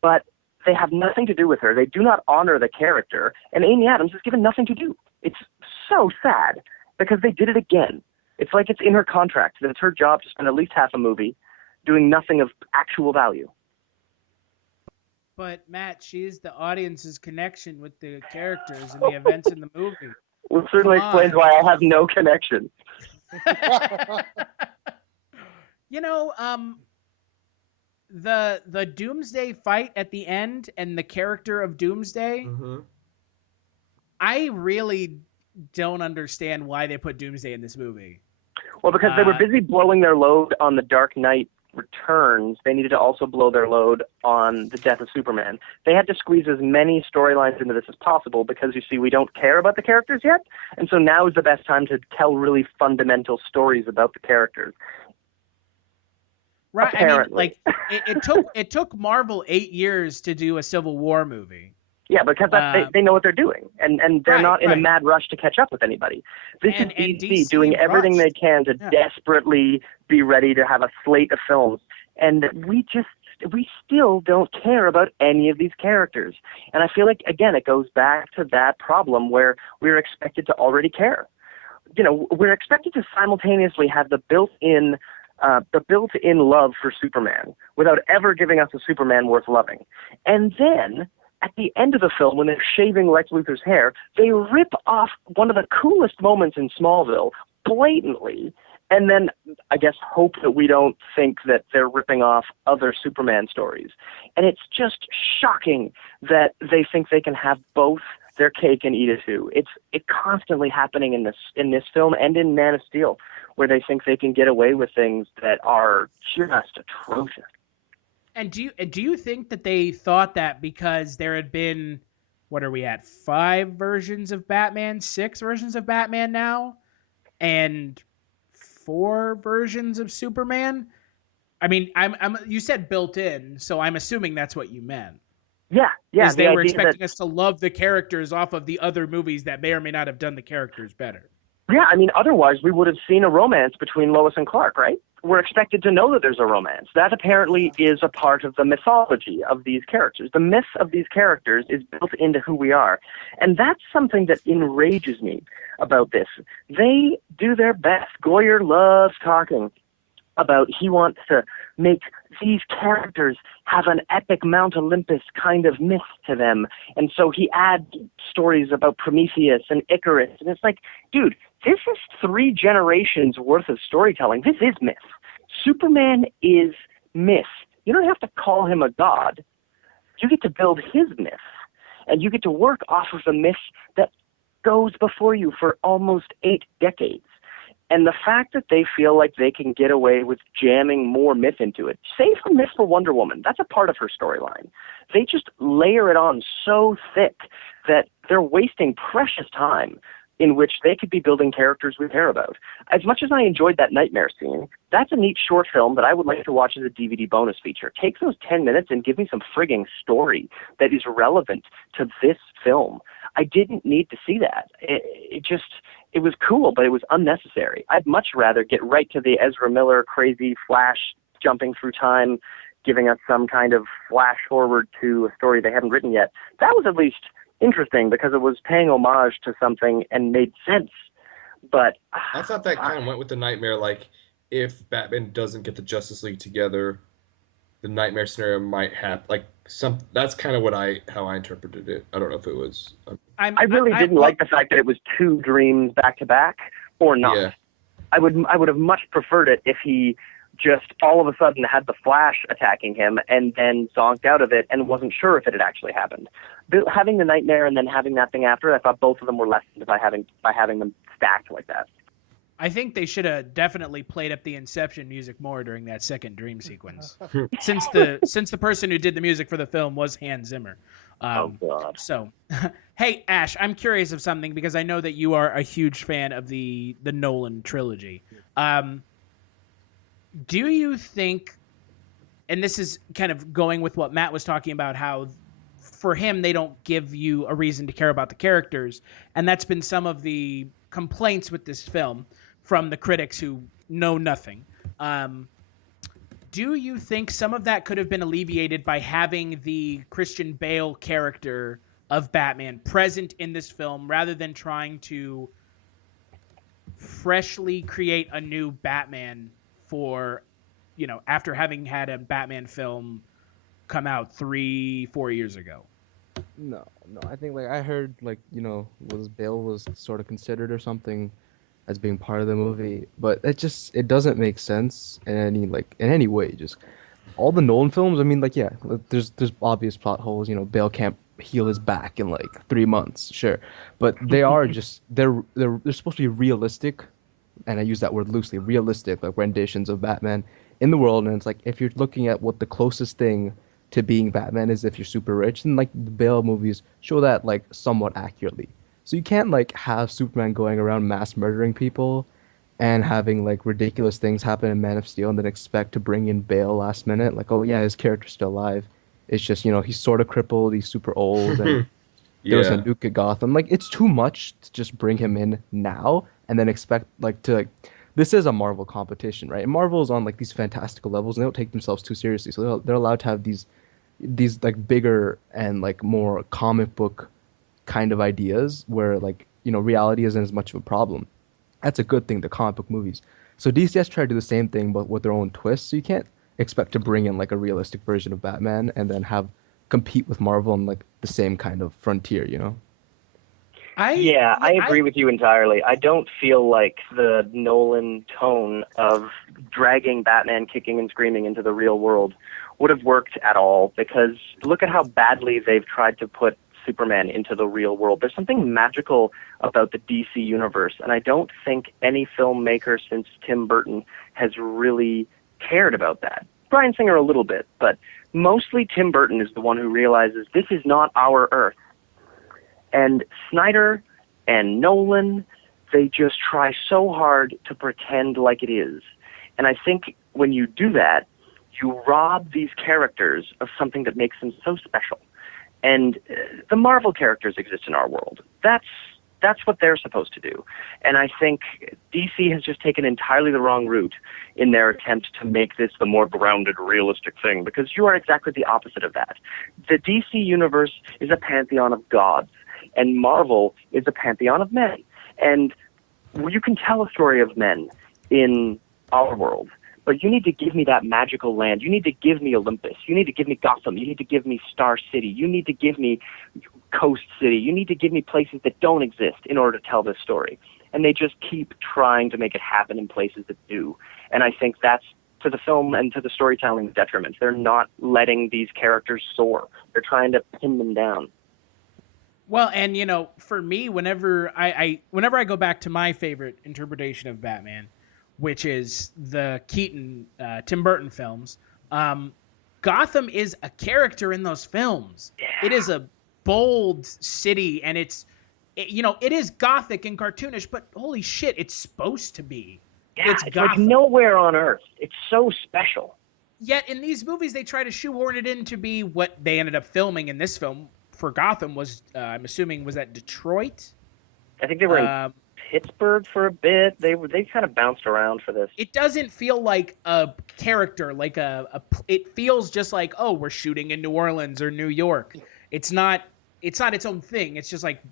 But they have nothing to do with her. They do not honor the character. And Amy Adams is given nothing to do. It's so sad because they did it again. It's like it's in her contract that it's her job to spend at least half a movie doing nothing of actual value. But, Matt, she is the audience's connection with the characters and the events in the movie. Well, certainly explains why I have no connection. You know, the Doomsday fight at the end and the character of Doomsday, I really don't understand why they put Doomsday in this movie. Well, because they were busy blowing their load on The Dark Knight Returns, they needed to also blow their load on the death of Superman. They had to squeeze as many storylines into this as possible because, you see, we don't care about the characters yet, and so now is the best time to tell really fundamental stories about the characters. Right. Apparently. I mean, it took Marvel 8 years to do a Civil War movie. Yeah, because they know what they're doing, and they're not in a mad rush to catch up with anybody. This is DC doing everything they can to desperately be ready to have a slate of films, and we still don't care about any of these characters. And I feel like, again, it goes back to that problem where we're expected to already care. You know, we're expected to simultaneously have the built-in love for Superman without ever giving us a Superman worth loving. And then at the end of the film, when they're shaving Lex Luthor's hair, they rip off one of the coolest moments in Smallville blatantly, and then, I guess, hope that we don't think that they're ripping off other Superman stories. And it's just shocking that they think they can have both their cake and eat it too. It's constantly happening in this film and in Man of Steel, where they think they can get away with things that are just atrocious. And do you think that they thought that because there had been, what are we at, 5 versions of Batman, 6 versions of Batman now, and 4 versions of Superman? I mean, you said built in, so I'm assuming that's what you meant. Yeah. They were expecting us to love the characters off of the other movies that may or may not have done the characters better. Yeah, I mean, otherwise we would have seen a romance between Lois and Clark, right? We're expected to know that there's a romance. That apparently is a part of the mythology of these characters. The myth of these characters is built into who we are. And that's something that enrages me about this. They do their best. Goyer loves talking about he wants to make these characters have an epic Mount Olympus kind of myth to them. And so he adds stories about Prometheus and Icarus. And it's like, dude, this is 3 generations worth of storytelling. This is myth. Superman is myth. You don't have to call him a god. You get to build his myth. And you get to work off of the myth that goes before you for almost 8 decades. And the fact that they feel like they can get away with jamming more myth into it, save the myth for Wonder Woman, that's a part of her storyline. They just layer it on so thick that they're wasting precious time in which they could be building characters we care about. As much as I enjoyed that nightmare scene, that's a neat short film that I would like to watch as a DVD bonus feature. Take those 10 minutes and give me some frigging story that is relevant to this film. I didn't need to see that. It was cool, but it was unnecessary. I'd much rather get right to the Ezra Miller crazy Flash jumping through time, giving us some kind of flash forward to a story they haven't written yet. That was at least interesting because it was paying homage to something and made sense. But I thought that kind of went with the nightmare. Like, if Batman doesn't get the Justice League together, the nightmare scenario might have that's kind of how I interpreted it. I don't know if it was. I really didn't like the fact that it was 2 dreams back to back or not. Yeah. I would have much preferred it if he just all of a sudden had the Flash attacking him and then zonked out of it and wasn't sure if it had actually happened. Having the nightmare and then having that thing after, I thought both of them were lessened by having them stacked like that. I think they should have definitely played up the Inception music more during that second dream sequence, since the person who did the music for the film was Hans Zimmer. Oh God! So, hey Ash, I'm curious of something because I know that you are a huge fan of the Nolan trilogy. Do you think, and this is kind of going with what Matt was talking about, how for him they don't give you a reason to care about the characters, and that's been some of the complaints with this film from the critics who know nothing. Do you think some of that could have been alleviated by having the Christian Bale character of Batman present in this film rather than trying to freshly create a new Batman for, after having had a Batman film come out 3-4 years ago? No, I think I heard was Bale was sort of considered or something as being part of the movie, but it doesn't make sense in any way. Just all the Nolan films, I mean, there's obvious plot holes. Bale can't heal his back in 3 months, sure, but they are just they're supposed to be realistic, and I use that word loosely, realistic renditions of Batman in the world. And it's if you're looking at what the closest thing to being Batman is if you're super rich, and the Bale movies show that somewhat accurately. So you can't have Superman going around mass murdering people and having ridiculous things happen in Man of Steel and then expect to bring in Bale last minute. Oh yeah, his character's still alive. It's just, he's sort of crippled, he's super old, and there was a nuke at Gotham. It's too much to just bring him in now and then expect this is a Marvel competition, right? And Marvel is on these fantastical levels and they don't take themselves too seriously. So they're allowed to have these bigger and more comic book kind of ideas where reality isn't as much of a problem. That's a good thing, the comic book movies. So DC has tried to do the same thing but with their own twists. So you can't expect to bring in a realistic version of Batman and then have compete with Marvel on the same kind of frontier, I agree with you entirely. I don't feel like the Nolan tone of dragging Batman kicking and screaming into the real world would have worked at all, because look at how badly they've tried to put Superman into the real world. There's something magical about the DC universe, and I don't think any filmmaker since Tim Burton has really cared about that. Bryan Singer a little bit, but mostly Tim Burton is the one who realizes this is not our Earth. And Snyder and Nolan, they just try so hard to pretend like it is. And I think when you do that, you rob these characters of something that makes them so special. And the Marvel characters exist in our world. That's that's what they're supposed to do. And I think DC has just taken entirely the wrong route in their attempt to make this the more grounded, realistic thing, because you are exactly the opposite of that. The DC universe is a pantheon of gods, and Marvel is a pantheon of men. And you can tell a story of men in our world, but you need to give me that magical land. You need to give me Olympus. You need to give me Gotham. You need to give me Star City. You need to give me Coast City. You need to give me places that don't exist in order to tell this story. And they just keep trying to make it happen in places that do. And I think that's, to the film and to the storytelling's detriment. They're not letting these characters soar. They're trying to pin them down. Well, and you know, for me, whenever I go back to my favorite interpretation of Batman, which is the Keaton, Tim Burton films, Gotham is a character in those films. Yeah. It is a bold city, and it is gothic and cartoonish, but holy shit, it's supposed to be. Yeah, it's like nowhere on Earth. It's so special. Yet in these movies, they try to shoehorn it in to be what they ended up filming in this film for Gotham was, I'm assuming, was that Detroit? I think they were in Pittsburgh for a bit. They kind of bounced around for this. It doesn't feel like a character, like it feels just like, oh, we're shooting in New Orleans or New York. It's not its own thing. It's just like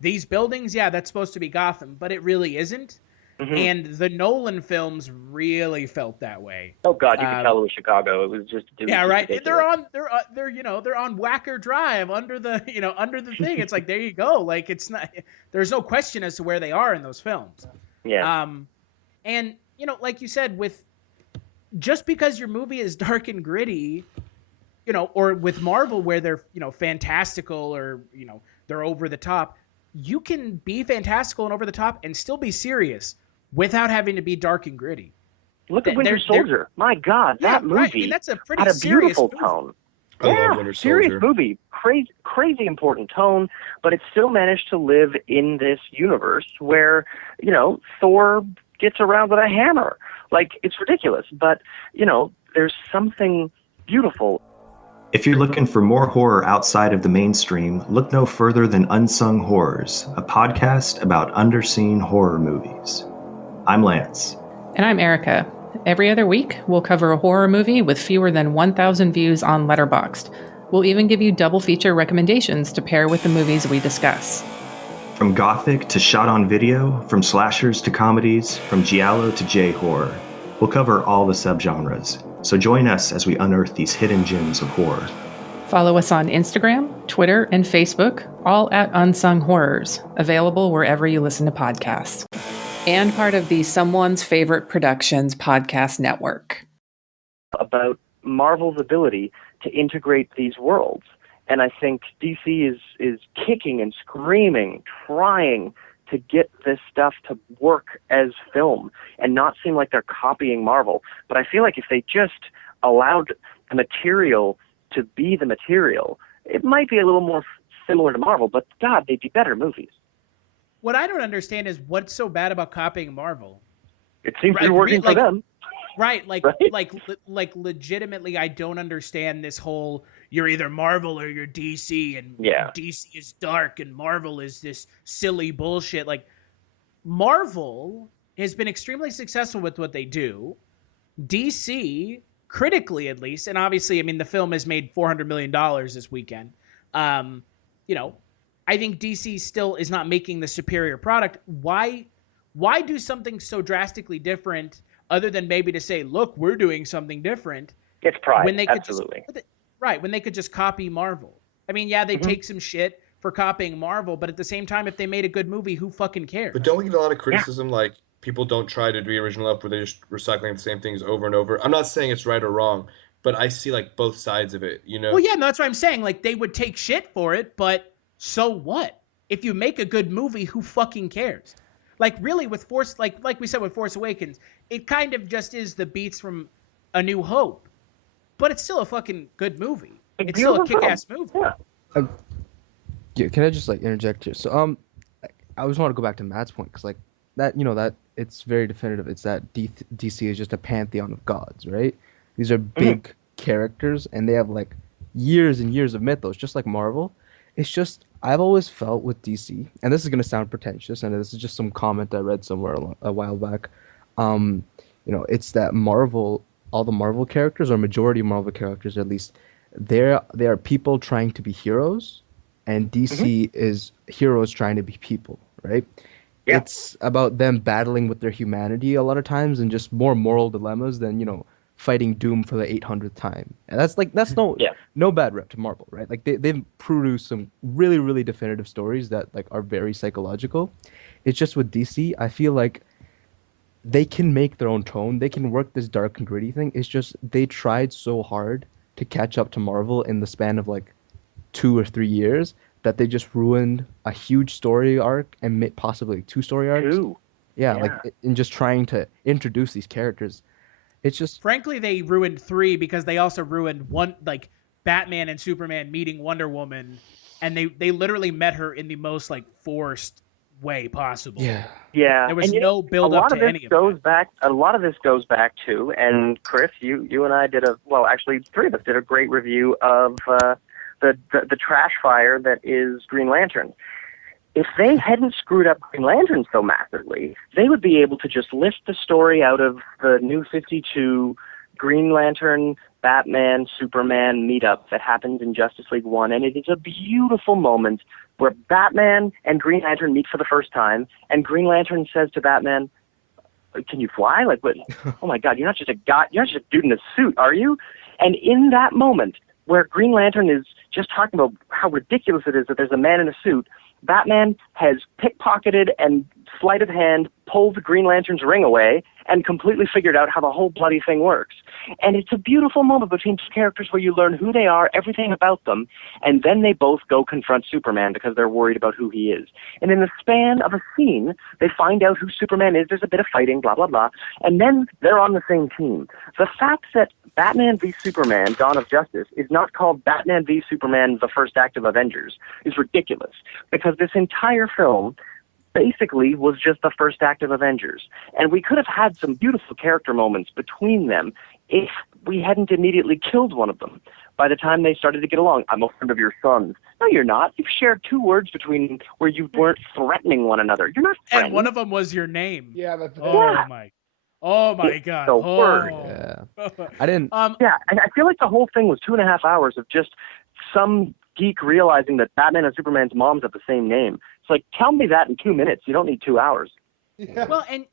these buildings, yeah, that's supposed to be Gotham, but it really isn't. Mm-hmm. And the Nolan films really felt that way. Oh God, you could tell it was Chicago. It was just right. Ridiculous. They're on Wacker Drive under the thing. It's like, there you go. Like, it's not. There's no question as to where they are in those films. Yeah. And like you said, with just because your movie is dark and gritty, or with Marvel where they're fantastical or they're over the top, you can be fantastical and over the top and still be serious without having to be dark and gritty. Look at Winter Soldier. My God, that movie. Right. I mean, that's a pretty had a serious beautiful movie. tone. I love Winter Soldier. Serious movie. Crazy important tone, but it still managed to live in this universe where, Thor gets around with a hammer. Like, it's ridiculous, but, there's something beautiful. If you're looking for more horror outside of the mainstream, look no further than Unsung Horrors, a podcast about underseen horror movies. I'm Lance. And I'm Erica. Every other week, we'll cover a horror movie with fewer than 1,000 views on Letterboxd. We'll even give you double feature recommendations to pair with the movies we discuss. From gothic to shot on video, from slashers to comedies, from giallo to J-horror, we'll cover all the subgenres. So join us as we unearth these hidden gems of horror. Follow us on Instagram, Twitter, and Facebook, all at Unsung Horrors, available wherever you listen to podcasts. And part of the Someone's Favorite Productions podcast network. About Marvel's ability to integrate these worlds. And I think DC is kicking and screaming, trying to get this stuff to work as film and not seem like they're copying Marvel. But I feel like if they just allowed the material to be the material, it might be a little more similar to Marvel, but God, they'd be better movies. What I don't understand is what's so bad about copying Marvel. It seems to be working for them. Right, like legitimately, I don't understand this whole you're either Marvel or you're DC, and DC is dark and Marvel is this silly bullshit. Like, Marvel has been extremely successful with what they do. DC, critically at least, and obviously, I mean, the film has made $400 million this weekend. I think DC still is not making the superior product. Why do something so drastically different other than maybe to say, look, we're doing something different? It's pride, when they could absolutely. When they could just copy Marvel. I mean, yeah, they take some shit for copying Marvel, but at the same time, if they made a good movie, who fucking cares? But don't we get a lot of criticism, like, people don't try to be original enough where they're just recycling the same things over and over? I'm not saying it's right or wrong, but I see, like, both sides of it, Well, yeah, no, that's what I'm saying. Like, they would take shit for it, but so what? If you make a good movie, who fucking cares? Like, really, with Force, like we said with Force Awakens, it kind of just is the beats from A New Hope. But it's still a fucking good movie. It's still a kick-ass movie. Yeah. Can I just interject here? So I just want to go back to Matt's point because that it's very definitive. It's that DC is just a pantheon of gods, right? These are big characters and they have years and years of mythos, just like Marvel. It's just I've always felt with DC, and this is gonna sound pretentious, and this is just some comment I read somewhere a while back. Um, it's that Marvel, all the Marvel characters, or majority of Marvel characters at least, they are people trying to be heroes, and DC is heroes trying to be people, right? Yeah. It's about them battling with their humanity a lot of times, and just more moral dilemmas than fighting Doom for the 800th time. And that's no bad rep to Marvel, right? Like they've produced some really, really definitive stories that like are very psychological. It's just with DC, I feel like they can make their own tone. They can work this dark and gritty thing. It's just they tried so hard to catch up to Marvel in the span of like 2 or 3 years that they just ruined a huge story arc and possibly 2 story arcs. Yeah, like in just trying to introduce these characters. It's just frankly they ruined 3 because they also ruined one, like Batman and Superman meeting Wonder Woman, and they literally met her in the most like forced way possible. Yeah. There was no build up to any of it. A lot of this goes back to, and Chris, you and I did actually 3 of us did a great review of the trash fire that is Green Lantern. If they hadn't screwed up Green Lantern so massively, they would be able to just lift the story out of the New 52 Green Lantern, Batman, Superman meetup that happens in Justice League 1, and it is a beautiful moment where Batman and Green Lantern meet for the first time, and Green Lantern says to Batman, "Can you fly? Like, what? Oh my God, you're not just a dude in a suit, are you?" And in that moment, where Green Lantern is just talking about how ridiculous it is that there's a man in a suit, Batman has pickpocketed and sleight of hand pulled Green Lantern's ring away and completely figured out how the whole bloody thing works. And it's a beautiful moment between 2 characters where you learn who they are, everything about them, and then they both go confront Superman because they're worried about who he is. And in the span of a scene, they find out who Superman is, there's a bit of fighting, blah, blah, blah, and then they're on the same team. The fact that Batman v Superman, Dawn of Justice, is not called Batman v Superman, the first act of Avengers, is ridiculous, because this entire film basically was just the first act of Avengers. And we could have had some beautiful character moments between them if we hadn't immediately killed one of them. By the time they started to get along, "I'm a friend of your son's." No, you're not. You've shared 2 words between where you weren't threatening one another. You're not friends. And one of them was your name. Yeah, that's Oh my God. The word. Yeah. I didn't. Yeah, and I feel like the whole thing was 2.5 hours of just some geek realizing that Batman and Superman's moms have the same name. It's like, tell me that in 2 minutes. You don't need 2 hours. Yeah. Well, and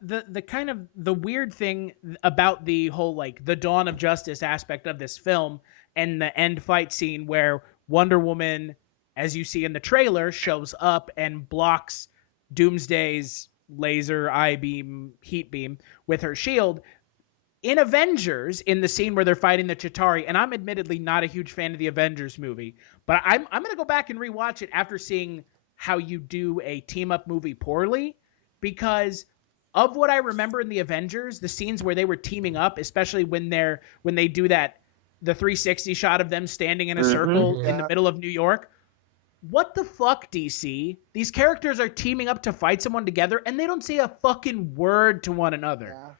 the kind of the weird thing about the whole like the Dawn of Justice aspect of this film and the end fight scene where Wonder Woman, as you see in the trailer, shows up and blocks Doomsday's laser heat beam with her shield. In Avengers, in the scene where they're fighting the Chitauri, and I'm admittedly not a huge fan of the Avengers movie, but I'm going to go back and rewatch it after seeing how you do a team-up movie poorly, because of what I remember in the Avengers, the scenes where they were teaming up, especially when they do the 360 shot of them standing in a circle in the middle of New York. What the fuck, DC? These characters are teaming up to fight someone together, and they don't say a fucking word to one another. Yeah.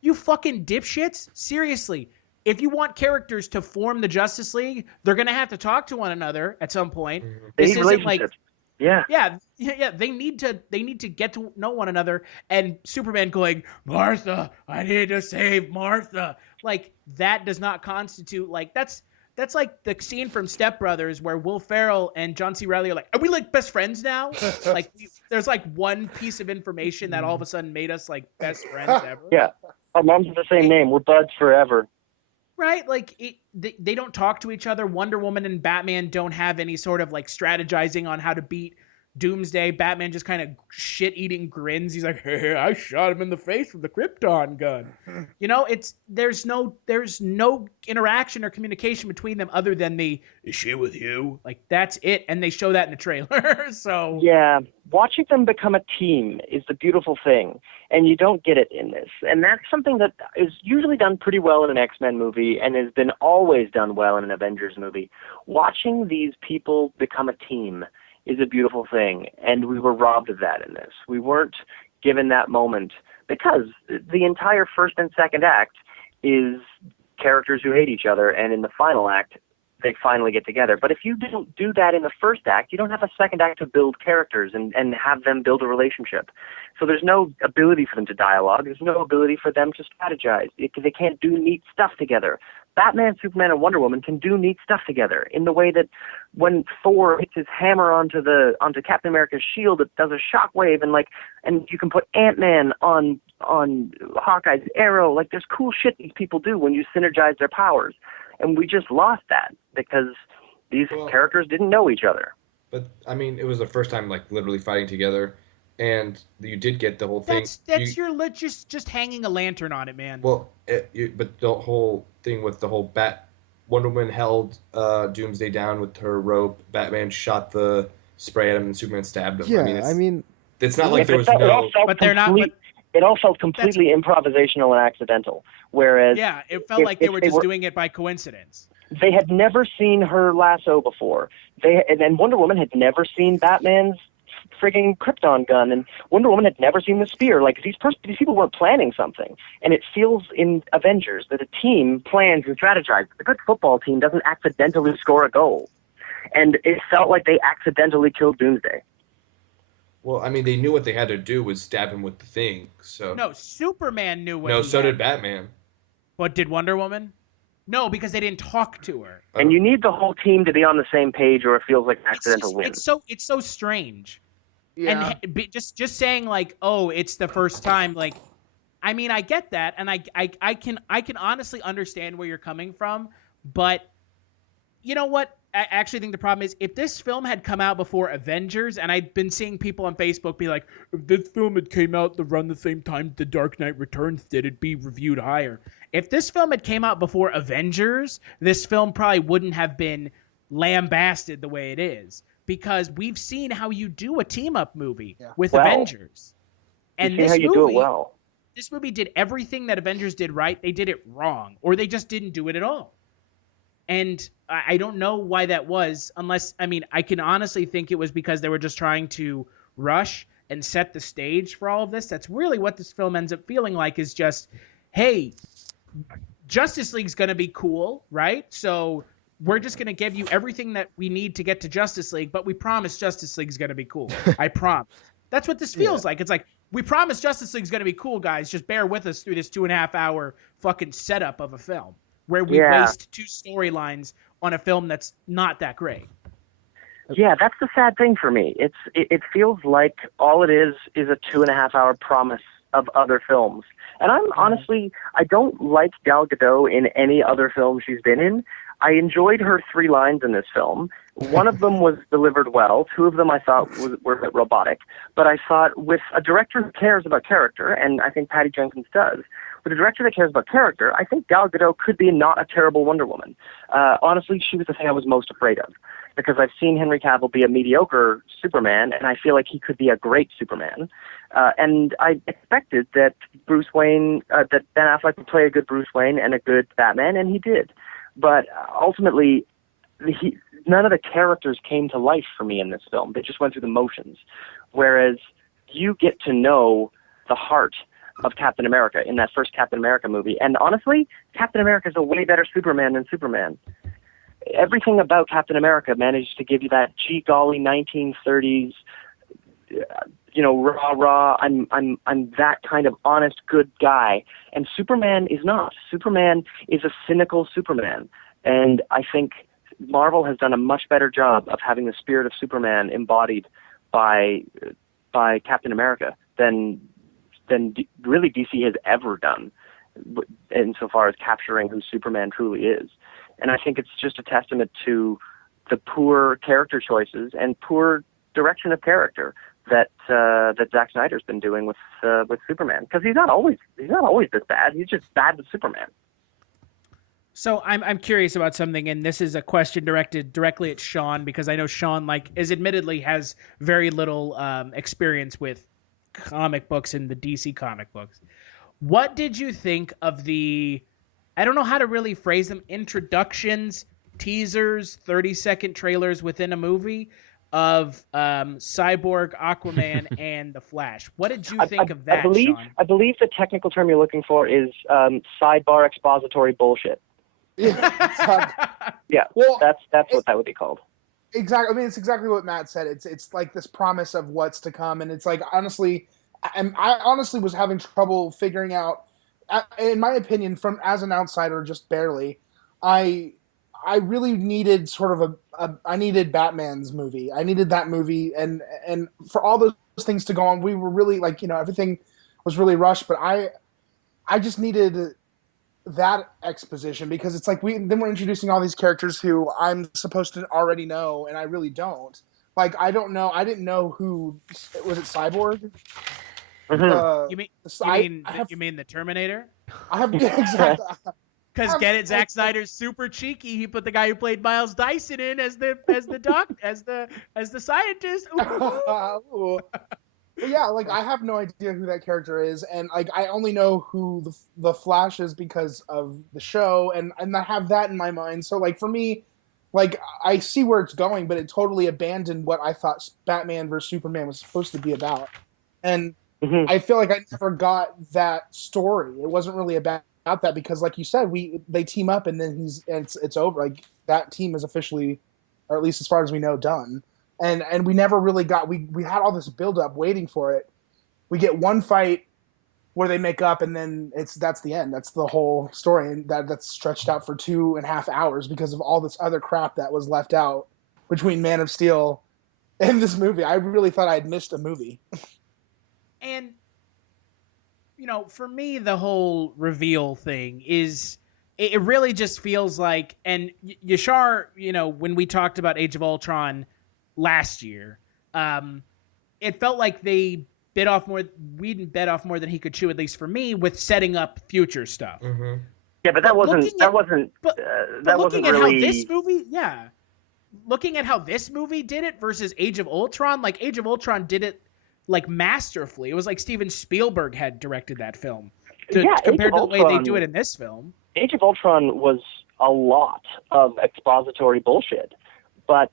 You fucking dipshits? Seriously. If you want characters to form the Justice League, they're going to have to talk to one another at some point. This isn't like... Yeah. They need to get to know one another, and Superman going, "Martha, I need to save Martha." Like, that does not constitute, like, that's like the scene from Step Brothers where Will Ferrell and John C. Reilly are like, "Are we like best friends now?" Like, there's like one piece of information that all of a sudden made us like best friends ever. Yeah. Our moms have the same name. We're buds forever. Right? Like, they don't talk to each other. Wonder Woman and Batman don't have any sort of like strategizing on how to beat Doomsday. Batman just kind of shit-eating grins. He's like, "Hey, I shot him in the face with the Krypton gun." There's no interaction or communication between them other than the "Is she with you?" Like, that's it. And they show that in the trailer. So yeah, watching them become a team is the beautiful thing, and you don't get it in this. And that's something that is usually done pretty well in an X-Men movie and has been always done well in an Avengers movie. Watching these people become a team is a beautiful thing, and we were robbed of that in this. We weren't given that moment because the entire first and second act is characters who hate each other, and in the final act, they finally get together. But if you don't do that in the first act, you don't have a second act to build characters and have them build a relationship. So there's no ability for them to dialogue. There's no ability for them to strategize. They can't do neat stuff together. Batman, Superman, and Wonder Woman can do neat stuff together in the way that when Thor hits his hammer onto Captain America's shield, it does a shockwave, and you can put Ant-Man on Hawkeye's arrow. Like, there's cool shit these people do when you synergize their powers. And we just lost that because these characters didn't know each other. But, I mean, it was the first time, literally fighting together, and you did get the whole thing. That's your just hanging a lantern on it, man. Well, but the whole thing with the whole Wonder Woman held Doomsday down with her rope, Batman shot the spray at him, and Superman stabbed him. Yeah, it's not like there was no... But they're not... It all felt completely improvisational and accidental. Whereas, yeah, it felt like they were just doing it by coincidence. They had never seen her lasso before. And Wonder Woman had never seen Batman's frigging Krypton gun, and Wonder Woman had never seen the spear. Like, these people weren't planning something. And it feels in Avengers that a team plans and strategizes. A good football team doesn't accidentally score a goal. And it felt like they accidentally killed Doomsday. Well, I mean, they knew what they had to do was stab him with the thing, so... No, Superman knew what No, so did Batman. But did Wonder Woman? No, because they didn't talk to her. And you need the whole team to be on the same page, or it feels like an accidental win. It's so strange. Yeah. And just saying, it's the first time, I mean, I get that, and I can honestly understand where you're coming from, but you know what? I actually think the problem is if this film had come out before Avengers, and I'd been seeing people on Facebook be like, if this film had came out around the same time The Dark Knight Returns did, it'd be reviewed higher. If this film had came out before Avengers, this film probably wouldn't have been lambasted the way it is, because we've seen how you do a team-up movie with Avengers. And this movie, do it well. This movie did everything that Avengers did right. They did it wrong, or they just didn't do it at all. And I don't know why that was, unless, I can honestly think it was because they were just trying to rush and set the stage for all of this. That's really what this film ends up feeling like, is just, hey, Justice League's going to be cool, right? So we're just going to give you everything that we need to get to Justice League, but we promise Justice League's going to be cool. I promise. That's what this feels like. It's like, we promise Justice League's going to be cool, guys. Just bear with us through this 2.5 hour fucking setup of a film, where we waste 2 storylines on a film that's not that great. Yeah, that's the sad thing for me. It feels like all it is a 2.5 hour promise of other films. And I'm honestly, I don't like Gal Gadot in any other film she's been in. I enjoyed her 3 lines in this film. One of them was delivered well. 2 of them I thought were a bit robotic. But I thought with a director who cares about character, and I think Patty Jenkins does, with a director that cares about character, I think Gal Gadot could be not a terrible Wonder Woman. Honestly, she was the thing I was most afraid of, because I've seen Henry Cavill be a mediocre Superman, and I feel like he could be a great Superman. And I expected that Bruce Wayne, that Ben Affleck would play a good Bruce Wayne and a good Batman, and he did. But ultimately, none of the characters came to life for me in this film. They just went through the motions. Whereas you get to know the heart of Captain America in that first Captain America movie. And honestly, Captain America is a way better Superman than Superman. Everything about Captain America managed to give you that gee golly 1930s, rah, I'm that kind of honest, good guy. And Superman is not. Superman is a cynical Superman. And I think Marvel has done a much better job of having the spirit of Superman embodied by Captain America than really DC has ever done, insofar as capturing who Superman truly is. And I think it's just a testament to the poor character choices and poor direction of character that Zack Snyder's been doing with Superman, because he's not always this bad. He's just bad with Superman. So I'm curious about something, and this is a question directed directly at Sean, because I know Sean admittedly has very little experience with comic books and the DC comic books. What did you think of the, I don't know how to really phrase them, introductions, teasers, 30-second trailers within a movie of Cyborg, Aquaman, and the Flash? What did you think of that, Sean? I believe the technical term you're looking for is sidebar expository bullshit. Yeah, Well, that's what that would be called. Exactly. I mean, it's exactly what Matt said. It's like this promise of what's to come, and it's like honestly, I honestly was having trouble figuring out. In my opinion, from as an outsider, just barely, I really needed sort of I needed Batman's movie. I needed that movie, and for all those things to go on, we were really like everything was really rushed, but I just needed that exposition because it's like we're introducing all these characters who I'm supposed to already know and I really don't. Like I didn't know who was it Cyborg? Mm-hmm. You mean the Terminator? I have exactly. Because get it, Zack Snyder's super cheeky. He put the guy who played Miles Dyson in as the scientist. Ooh. But yeah, like I have no idea who that character is, and like I only know who the Flash is because of the show, and I have that in my mind. So like for me, like I see where it's going, but it totally abandoned what I thought Batman vs Superman was supposed to be about, and I feel like I never got that story. It wasn't really about that because, like you said, they team up and then it's over. Like that team is officially, or at least as far as we know, done. And we never really got we had all this build up waiting for it. We get one fight where they make up and then that's the end. That's the whole story, and that's stretched out for 2.5 hours because of all this other crap that was left out between Man of Steel and this movie. I really thought I'd missed a movie. And for me, the whole reveal thing is it really just feels like, and Yashar, when we talked about Age of Ultron last year, it felt like they Whedon bit off more than he could chew, at least for me, with setting up future stuff. Mm-hmm. Yeah, but that wasn't really. Looking at how this movie did it versus Age of Ultron, like Age of Ultron did it like masterfully. It was like Steven Spielberg had directed that film compared to the way they do it in this film. Age of Ultron was a lot of expository bullshit, but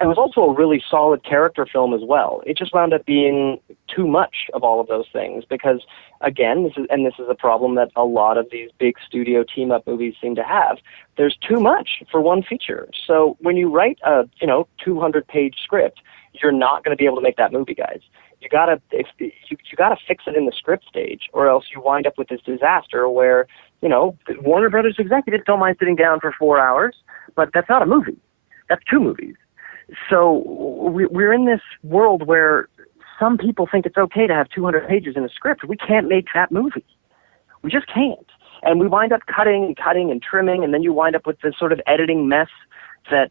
it was also a really solid character film as well. It just wound up being too much of all of those things because, again, this is a problem that a lot of these big studio team-up movies seem to have. There's too much for one feature. So when you write a 200-page script, you're not going to be able to make that movie, guys. You gotta fix it in the script stage, or else you wind up with this disaster where Warner Brothers executives don't mind sitting down for 4 hours, but that's not a movie. That's 2 movies. So we're in this world where some people think it's okay to have 200 pages in a script. We can't make that movie. We just can't. And we wind up cutting and trimming, and then you wind up with this sort of editing mess that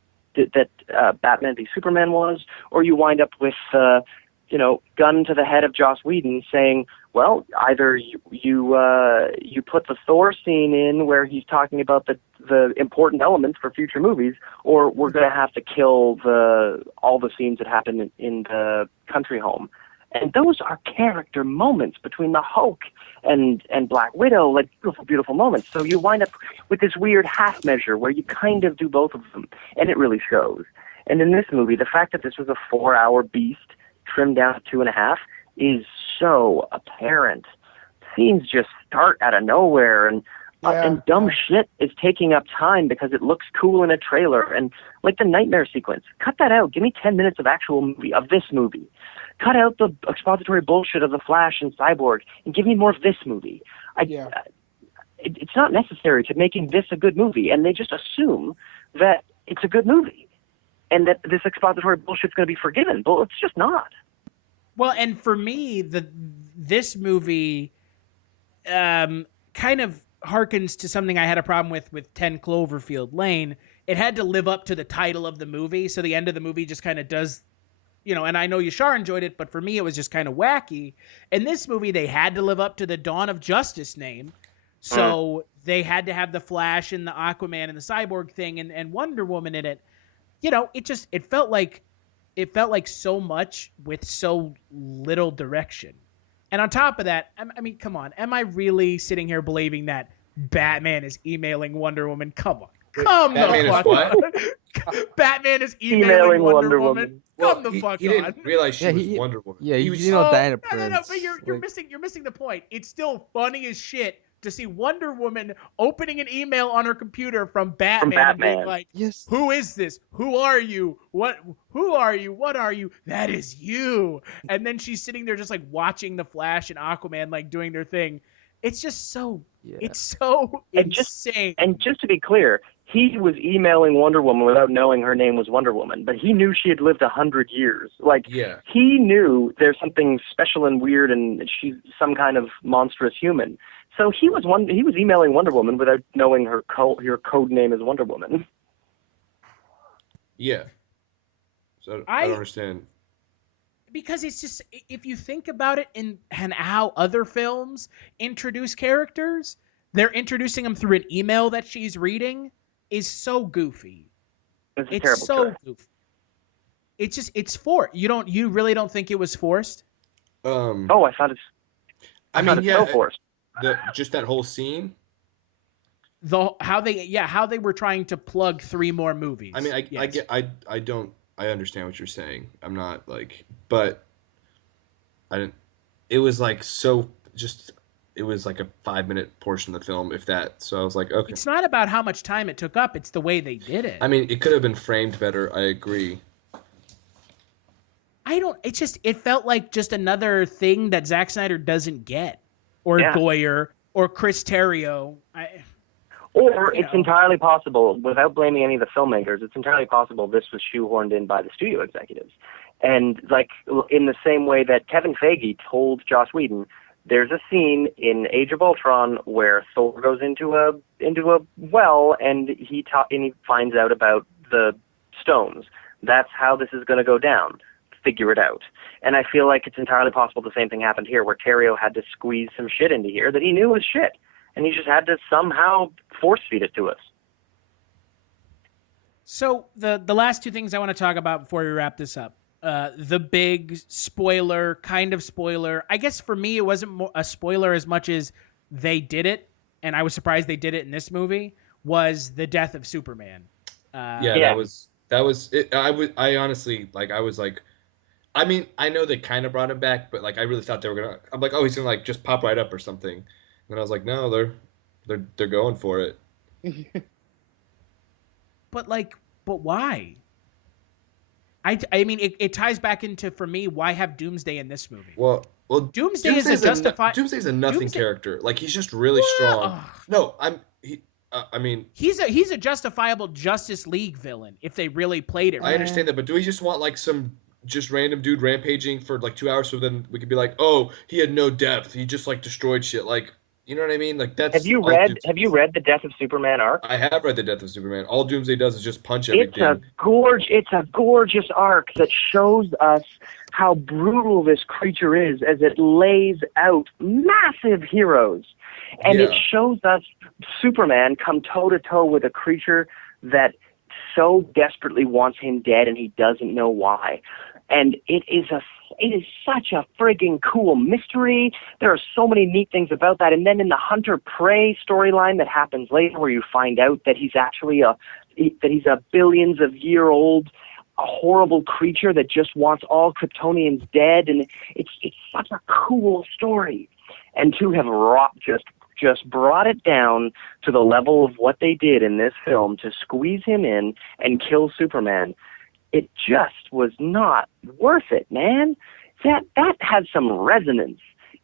Batman v Superman was, or you wind up with gun to the head of Joss Whedon saying, well, either you put the Thor scene in where he's talking about the important elements for future movies, or we're going to have to kill all the scenes that happen in the country home. And those are character moments between the Hulk and Black Widow, like beautiful, beautiful moments. So you wind up with this weird half measure where you kind of do both of them, and it really shows. And in this movie, the fact that this was a 4-hour beast trimmed down to 2.5 is so apparent. Scenes just start out of nowhere, and dumb shit is taking up time because it looks cool in a trailer. And like the nightmare sequence, cut that out. Give me 10 minutes of actual movie, of this movie. Cut out the expository bullshit of the Flash and Cyborg and give me more of this movie. It's not necessary to making this a good movie, and they just assume that it's a good movie and that this expository bullshit's going to be forgiven. But it's just not. Well, and for me, this movie kind of harkens to something I had a problem with 10 Cloverfield Lane. It had to live up to the title of the movie, so the end of the movie just kind of does, and I know Yashar enjoyed it, but for me it was just kind of wacky. In this movie, they had to live up to the Dawn of Justice name, so they had to have the Flash and the Aquaman and the Cyborg thing and Wonder Woman in it. It felt like so much with so little direction. And on top of that, I mean, come on. Am I really sitting here believing that Batman is emailing Wonder Woman? Come on. Batman is what? Batman is emailing Wonder Woman. Well, Come the fuck on. He didn't realize she was Wonder Woman. Yeah, he was, Diana Prince. No, but you're missing the point. It's still funny as shit to see Wonder Woman opening an email on her computer from Batman, and being like, yes, who is this? Who are you? Who are you? What are you? That is you. And then she's sitting there just like watching the Flash and Aquaman like doing their thing. It's just so it's so insane. And just to be clear, he was emailing Wonder Woman without knowing her name was Wonder Woman, but he knew she had lived 100 years. Like, he knew there's something special and weird, and she's some kind of monstrous human. So he was emailing Wonder Woman without knowing her code name is Wonder Woman. Yeah. So I don't understand. Because it's just, if you think about it and how other films introduce characters, they're introducing them through an email that she's reading is so goofy. It's so goofy. It's forced. You really don't think it was forced? I thought it's. I mean, so forced. Just that whole scene. How they were trying to plug 3 more movies. I mean, I understand what you're saying. I'm not like, but I didn't. It was like it was like a 5-minute portion of the film, if that. So I was like, okay. It's not about how much time it took up. It's the way they did it. I mean, it could have been framed better. I agree. It felt like just another thing that Zack Snyder doesn't get, or Goyer, or Chris Terrio. It's entirely possible, without blaming any of the filmmakers, it's entirely possible this was shoehorned in by the studio executives. And like in the same way that Kevin Feige told Joss Whedon, there's a scene in Age of Ultron where Thor goes into a well and he finds out about the stones. That's how this is going to go down. Figure it out. And I feel like it's entirely possible the same thing happened here, where Terrio had to squeeze some shit into here that he knew was shit. And he just had to somehow force feed it to us. So the last 2 things I want to talk about before we wrap this up. The big spoiler, kind of spoiler. I guess for me it wasn't a spoiler as much as they did it, and I was surprised they did it in this movie, was the death of Superman. That was it. I honestly, like, I was like, I mean, I know they kind of brought him back, but like I really thought they were gonna. I'm like, oh, he's gonna like just pop right up or something. And I was like, no, they're going for it. But why? I mean, it ties back into, for me, why have Doomsday in this movie? Well, Doomsday's a nothing character. Like, he's just really strong. No, I mean, he's a justifiable Justice League villain if they really played it right. I understand that, but do we just want like some just random dude rampaging for like 2 hours so then we could be like, oh, he had no depth, he just like destroyed shit, like, you know what I mean? Like, that's. Have you read the Death of Superman arc? I have read the Death of Superman. All Doomsday does is just punch everything. It's a gorgeous arc that shows us how brutal this creature is as it lays out massive heroes, and it shows us Superman come toe to toe with a creature that so desperately wants him dead, and he doesn't know why. And it is such a friggin' cool mystery. There are so many neat things about that. And then in the Hunter-Prey storyline that happens later, where you find out that he's actually a billions of year old, a horrible creature that just wants all Kryptonians dead, and it's such a cool story. And to have just brought it down to the level of what they did in this film to squeeze him in and kill Superman, it just was not worth it, man. That had some resonance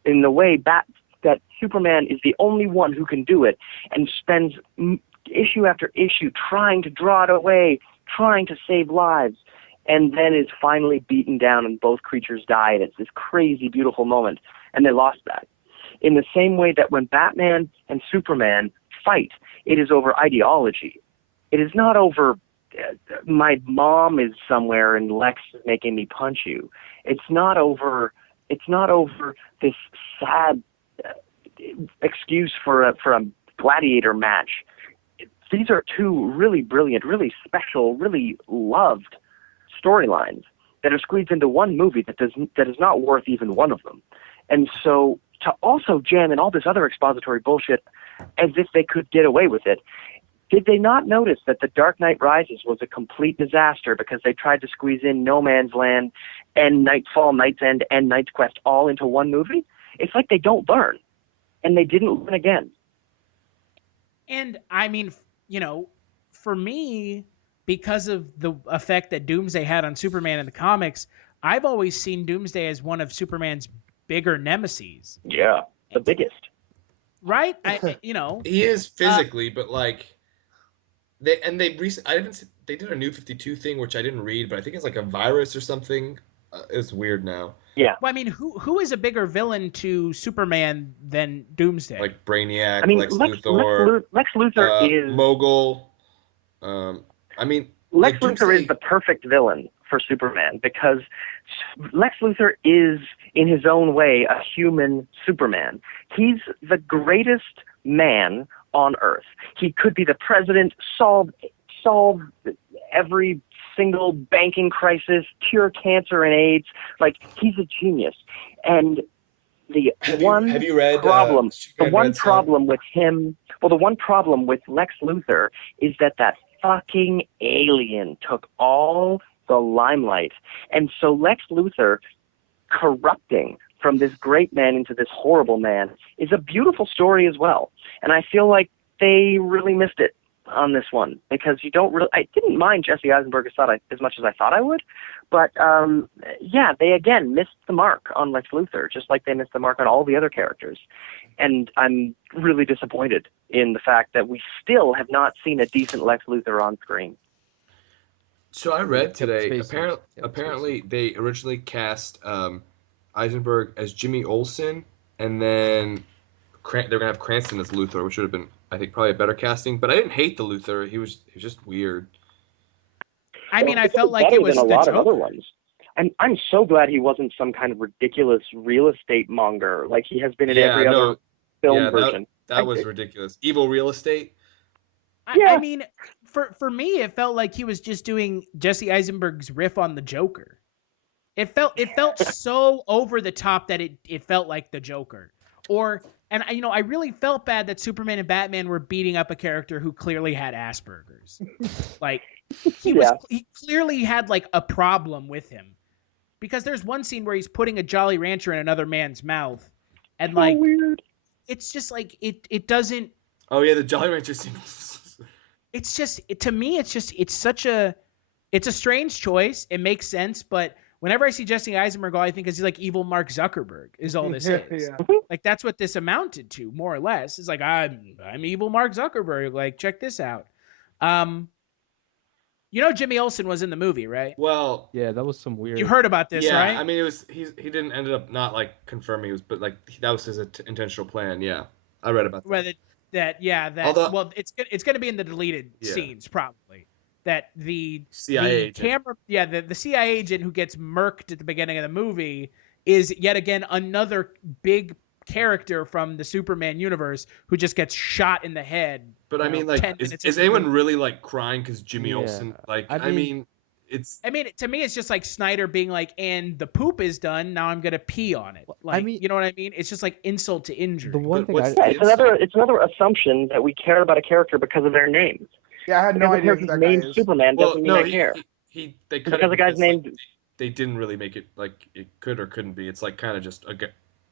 in the way that Superman is the only one who can do it, and spends issue after issue trying to draw it away, trying to save lives, and then is finally beaten down and both creatures die, and it's this crazy, beautiful moment, and they lost that. In the same way that when Batman and Superman fight, it is over ideology. It is not over my mom is somewhere and Lex is making me punch you. It's not over this sad excuse for a gladiator match. These are 2 really brilliant, really special, really loved storylines that are squeezed into one movie that is not worth even one of them. And so to also jam in all this other expository bullshit as if they could get away with it. Did they not notice that The Dark Knight Rises was a complete disaster because they tried to squeeze in No Man's Land and Nightfall, Night's End, and Night's Quest all into one movie? It's like they don't learn. And they didn't learn again. And I mean, for me, because of the effect that Doomsday had on Superman in the comics, I've always seen Doomsday as one of Superman's bigger nemeses. Yeah, the biggest. Right? He is physically, but like they did a New 52 thing which I didn't read, but I think it's like a virus or something. It's weird now. Yeah. Well, I mean, who is a bigger villain to Superman than Doomsday? Like Brainiac, I mean, Lex Luthor, Lex Luthor is Mogul. Lex Luthor is the perfect villain for Superman because Lex Luthor is, in his own way, a human Superman. He's the greatest man on Earth. He could be the president, solve every single banking crisis, cure cancer and AIDS. Like, he's a genius. And the one problem with him, the one problem with Lex Luthor is that fucking alien took all the limelight. And so Lex Luthor corrupting from this great man into this horrible man is a beautiful story as well. And I feel like they really missed it on this one because I didn't mind Jesse Eisenberg as much as I thought I would. But they again missed the mark on Lex Luthor, just like they missed the mark on all the other characters. And I'm really disappointed in the fact that we still have not seen a decent Lex Luthor on screen. So I read today, apparently they originally cast Eisenberg as Jimmy Olsen, and then they're going to have Cranston as Luthor, which would have been, I think, probably a better casting. But I didn't hate the Luthor. He was just weird. I mean, I felt like it was a the lot Joker. of other ones. And I'm so glad he wasn't some kind of ridiculous real estate monger like he has been in every other film version. That was ridiculous. Evil real estate. I mean, for me, it felt like he was just doing Jesse Eisenberg's riff on the Joker. It felt so over the top that it felt like the Joker. I really felt bad that Superman and Batman were beating up a character who clearly had Asperger's. Like he clearly had like a problem with him. Because there's one scene where he's putting a Jolly Rancher in another man's mouth, and like weird. It's just like it doesn't. Oh yeah, the Jolly Rancher scene. It's just to me, it's a strange choice. It makes sense, but whenever I see Jesse Eisenberg, all I think is he's like evil Mark Zuckerberg. Is all this is. Yeah. Like that's what this amounted to, more or less. It's like I'm evil Mark Zuckerberg. Like check this out. Jimmy Olsen was in the movie, right? Well, yeah, that was some weird. You heard about this, right? I mean, he didn't ended up not like confirming it was, but like that was his intentional plan. Yeah, I read about that. Although, it's going to be in the deleted scenes probably. That the CIA the CIA agent who gets murked at the beginning of the movie is yet again another big character from the Superman universe who just gets shot in the head. But I mean, like, is anyone really like crying because Jimmy Olsen? Like, I mean, to me, it's just like Snyder being like, and the poop is done. Now I'm gonna pee on it. Like, you know what I mean? It's just like insult to injury. The one thing it's another assumption that we care about a character because of their names. Yeah, I had no idea who that guy is. Superman doesn't mean I care. Because the guy's name. They didn't really make it like it could or couldn't be. It's like kind of just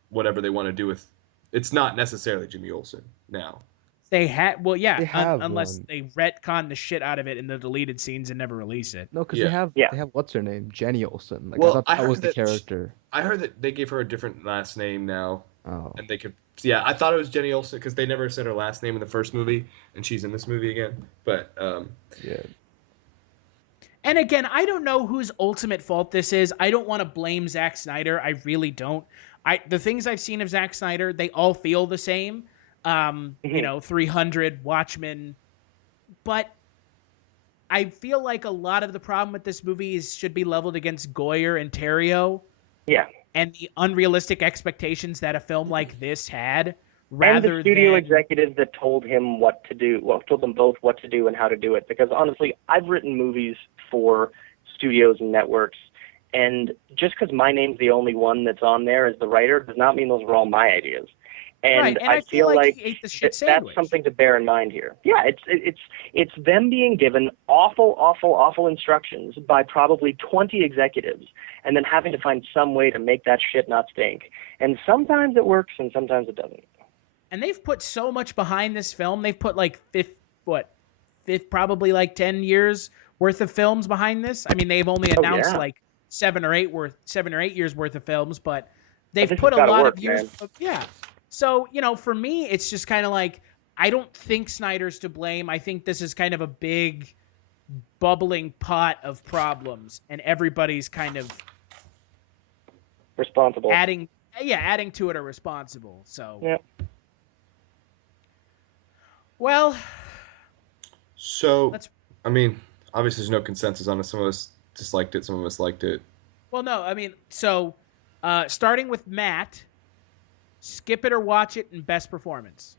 whatever they want to do with. It's not necessarily Jimmy Olsen now. They had unless they retcon the shit out of it in the deleted scenes and never release it. No, because they have what's her name, Jenny Olsen. Like, well, I thought that was the character. I heard that they gave her a different last name now. Oh. And they could. Yeah, I thought it was Jenny Olsen because they never said her last name in the first movie, and she's in this movie again. But yeah. And again, I don't know whose ultimate fault this is. I don't want to blame Zack Snyder. I really don't. The things I've seen of Zack Snyder, they all feel the same. 300, Watchmen. But I feel like a lot of the problem with this movie should be leveled against Goyer and Terrio. Yeah. And the unrealistic expectations that a film like this had. And the studio executives that told him what to do. Well, told them both what to do and how to do it. Because honestly, I've written movies for studios and networks. And just because my name's the only one that's on there as the writer does not mean those were all my ideas. And I feel like he ate the shit that's something to bear in mind here. Yeah, it's them being given awful instructions by probably 20 executives and then having to find some way to make that shit not stink. And sometimes it works and sometimes it doesn't. and they've put so much behind this film. They've put like probably like 10 years worth of films behind this. I mean, they've only announced like 7 or 8 years worth of films, but they've put a lot of years. Yeah. So, you know, for me, it's just kind of like, I don't think Snyder's to blame. I think this is kind of a big bubbling pot of problems, and everybody's kind of responsible. Adding to it are responsible. So, yeah. Well, so I mean, obviously there's no consensus on it. Some of us disliked it, some of us liked it. Well, no, I mean, so starting with Matt, skip it or watch it, and best performance.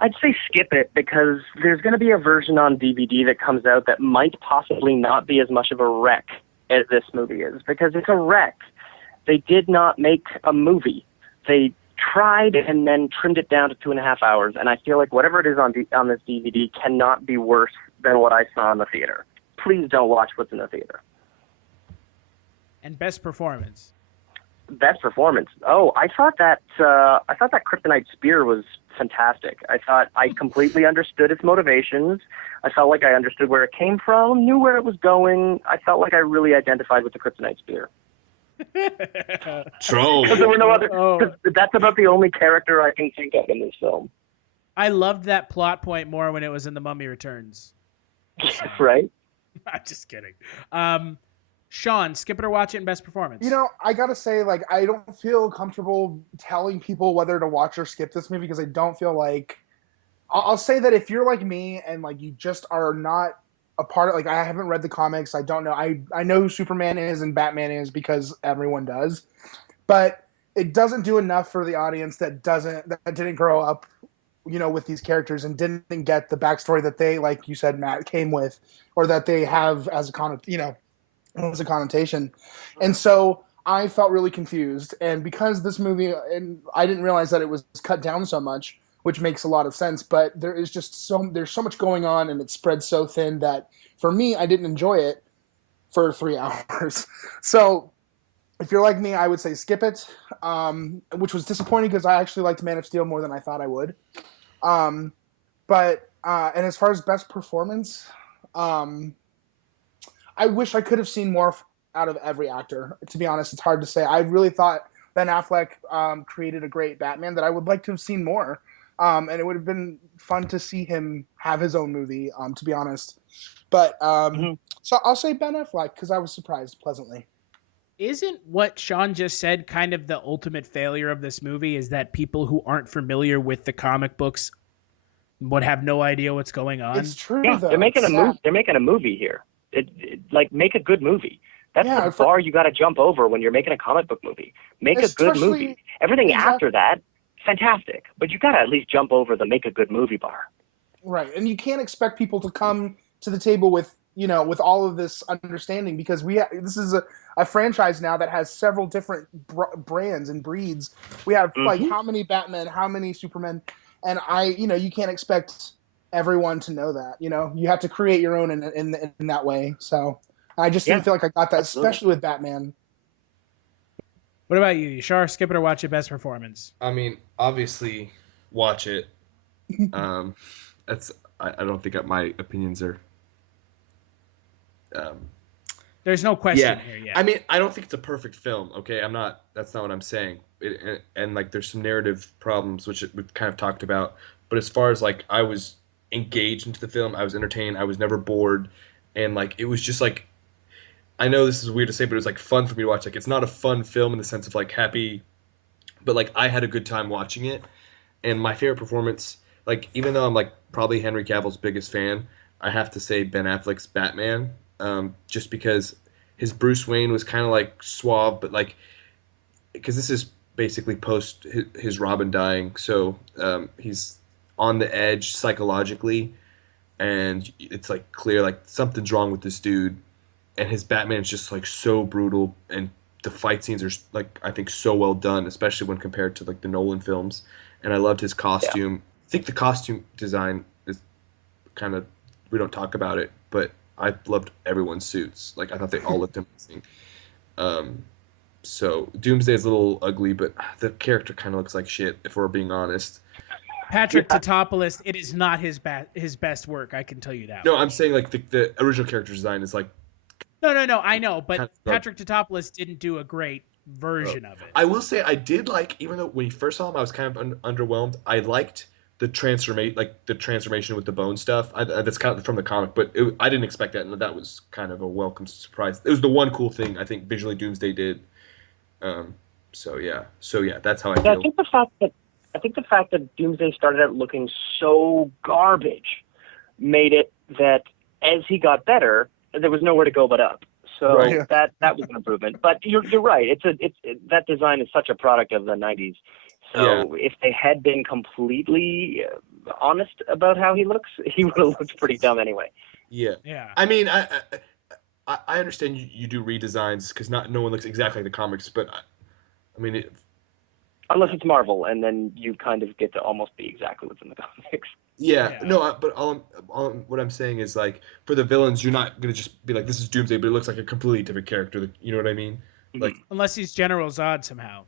I'd say skip it, because there's going to be a version on DVD that comes out that might possibly not be as much of a wreck as this movie is, because it's a wreck. They did not make a movie. They tried and then trimmed it down to 2.5 hours, and I feel like whatever it is on this DVD cannot be worse than what I saw in the theater. Please don't watch what's in the theater. And best performance. Best performance. Oh, I thought that Kryptonite Spear was fantastic. I thought I completely understood its motivations. I felt like I understood where it came from, knew where it was going. I felt like I really identified with the Kryptonite Spear. Troll. There were no other. That's about the only character I can think of in this film. I loved that plot point more when it was in The Mummy Returns. Right? I'm just kidding. Sean, skip it or watch it, and best performance. You know, I gotta say, like, I don't feel comfortable telling people whether to watch or skip this movie, because I don't feel like... I'll say that if you're like me and, like, you just are not a part of... Like, I haven't read the comics, I don't know. I know who Superman is and Batman is because everyone does. But it doesn't do enough for the audience that didn't grow up, you know, with these characters and didn't get the backstory that they, like you said, Matt, came with, or that they have as a connotation. And so I felt really confused. And because this movie, and I didn't realize that it was cut down so much, which makes a lot of sense, but there's so much going on, and it spread so thin that for me, I didn't enjoy it for 3 hours. So if you're like me, I would say skip it, which was disappointing because I actually liked Man of Steel more than I thought I would. And as far as best performance, I wish I could have seen more out of every actor. To be honest, it's hard to say. I really thought Ben Affleck created a great Batman that I would like to have seen more. And it would have been fun to see him have his own movie, to be honest. But so I'll say Ben Affleck, because I was surprised pleasantly. Isn't what Sean just said kind of the ultimate failure of this movie, is that people who aren't familiar with the comic books would have no idea what's going on? It's true, yeah, though. They're making a movie here. Like, make a good movie. That's the bar you got to jump over when you're making a comic book movie. Make a good movie. Everything after that, fantastic. But you got to at least jump over the make a good movie bar. Right, and you can't expect people to come to the table with, you know, with all of this understanding, because this is a franchise now that has several different brands and breeds. We have like how many Batman, how many Superman, and you can't expect everyone to know that. You know, you have to create your own in that way. So I just didn't feel like I got that, especially with Batman. What about you, Yashar? Skip it or watch it, best performance? I mean, obviously, watch it. I don't think my opinions are. There's no question here yet. I mean, I don't think it's a perfect film. Okay, that's not what I'm saying. And like, there's some narrative problems which we've kind of talked about. But as far as like, I was engaged into the film, I was entertained, I was never bored, and like, it was just like, I know this is weird to say, but it was like fun for me to watch. Like, it's not a fun film in the sense of like happy, but like, I had a good time watching it. And my favorite performance, like, even though I'm like probably Henry Cavill's biggest fan, I have to say Ben Affleck's Batman, just because his Bruce Wayne was kind of like suave, but like, because this is basically post his Robin dying, so he's on the edge psychologically, and it's like clear like something's wrong with this dude, and his Batman's just like so brutal, and the fight scenes are like, I think, so well done, especially when compared to like the Nolan films. And I loved his costume. Yeah. I think the costume design is kind of, we don't talk about it, but I loved everyone's suits. Like, I thought they all looked amazing. So Doomsday is a little ugly, but the character kind of looks like shit, if we're being honest. Patrick Tatopoulos, it is not his best work. I can tell you that. No, I'm saying like the original character design is like. No, I know, but Patrick Tatopoulos didn't do a great version of it. I will say I did like, even though when you first saw him, I was kind of underwhelmed. I liked the transformation with the bone stuff. That's kind of from the comic, but I didn't expect that, and that was kind of a welcome surprise. It was the one cool thing I think visually Doomsday did. So yeah, that's how I feel. I think the fact that Doomsday started out looking so garbage made it that as he got better, there was nowhere to go but up. So Right. that was an improvement. But you're right. That design is such a product of the 90s. So if they had been completely honest about how he looks, he would have looked pretty dumb anyway. Yeah. I mean, I understand you do redesigns because no one looks exactly like the comics, but I mean, unless it's Marvel, and then you kind of get to almost be exactly what's in the comics. Yeah. No, but what I'm saying is, like, for the villains, you're not gonna just be like, this is Doomsday, but it looks like a completely different character. You know what I mean? Like, unless he's General Zod somehow.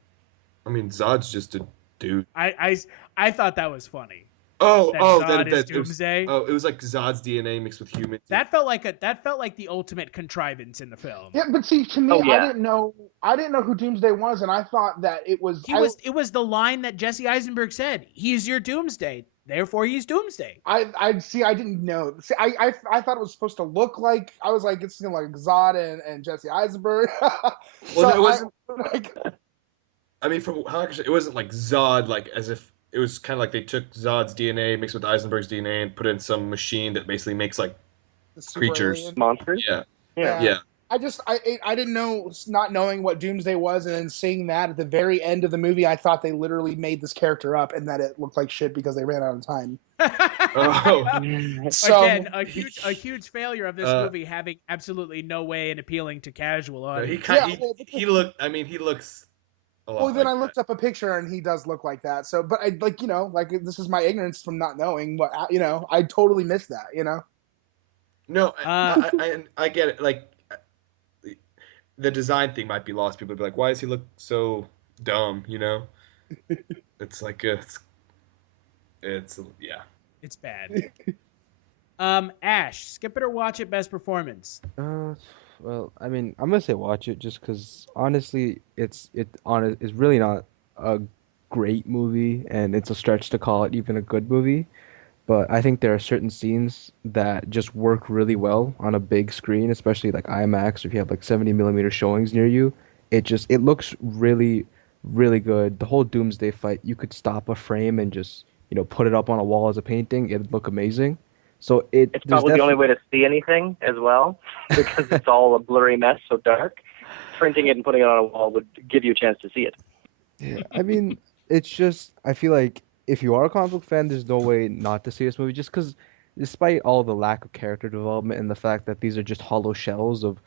I mean, Zod's just a dude. I thought that was funny. That is Doomsday. It was like Zod's DNA mixed with human. That felt like the ultimate contrivance in the film. Yeah, but see, to me, I didn't know who Doomsday was, and I thought that it was. It was the line that Jesse Eisenberg said. He's your Doomsday, therefore he's Doomsday. I didn't know. See, I thought it was supposed to look like. I was like, it's like Zod and Jesse Eisenberg. Well, it wasn't. I mean, from how it wasn't like Zod, like as if. It was kind of like they took Zod's DNA, mixed with Eisenberg's DNA, and put in some machine that basically makes like creatures, monsters. Yeah. I didn't know, not knowing what Doomsday was, and then seeing that at the very end of the movie, I thought they literally made this character up, and that it looked like shit because they ran out of time. So, again, a huge failure of this movie having absolutely no way in appeling to casual audience. He looks. Well, then I looked up a picture, and he does look like that. So, but I this is my ignorance from not knowing what I totally missed that. No, I get it. Like, the design thing might be lost. People would be like, "Why does he look so dumb?" It's like it's bad. Ash, skip it or watch it. Best performance. Well, I mean, I'm gonna say watch it just because honestly, it's really not a great movie, and it's a stretch to call it even a good movie. But I think there are certain scenes that just work really well on a big screen, especially like IMAX, or if you have like 70mm showings near you. It looks really, really good. The whole Doomsday fight, you could stop a frame and just put it up on a wall as a painting. It'd look amazing. So it's probably the only way to see anything as well, because it's all a blurry mess, so dark. Printing it and putting it on a wall would give you a chance to see it. Yeah, I mean, it's just, I feel like if you are a comic book fan, there's no way not to see this movie, just because despite all the lack of character development and the fact that these are just hollow shells of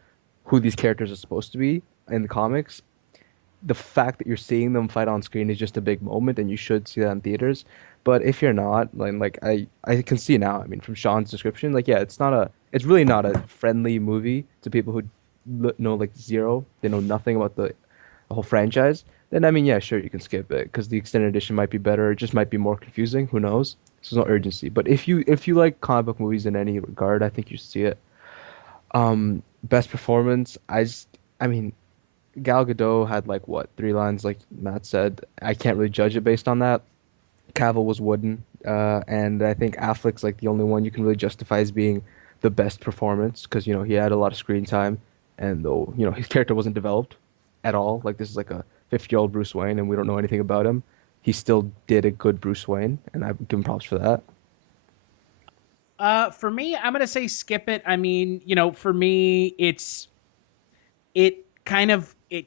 who these characters are supposed to be in the comics, the fact that you're seeing them fight on screen is just a big moment, and you should see that in theaters. But if you're not, like I can see now, I mean, from Sean's description, like, yeah, it's really not a friendly movie to people who know like zero. They know nothing about the whole franchise. Then I mean, yeah, sure, you can skip it because the extended edition might be better. It just might be more confusing. Who knows? There's no urgency. But if you like comic book movies in any regard, I think you should see it. Best performance, I mean, Gal Gadot had like 3 lines, like Matt said. I can't really judge it based on that. Cavill was wooden, and I think Affleck's like the only one you can really justify as being the best performance because he had a lot of screen time, and though his character wasn't developed at all, like this is like a 50-year-old Bruce Wayne, and we don't know anything about him. He still did a good Bruce Wayne, and I give him props for that. For me, I'm gonna say skip it. I mean, for me, it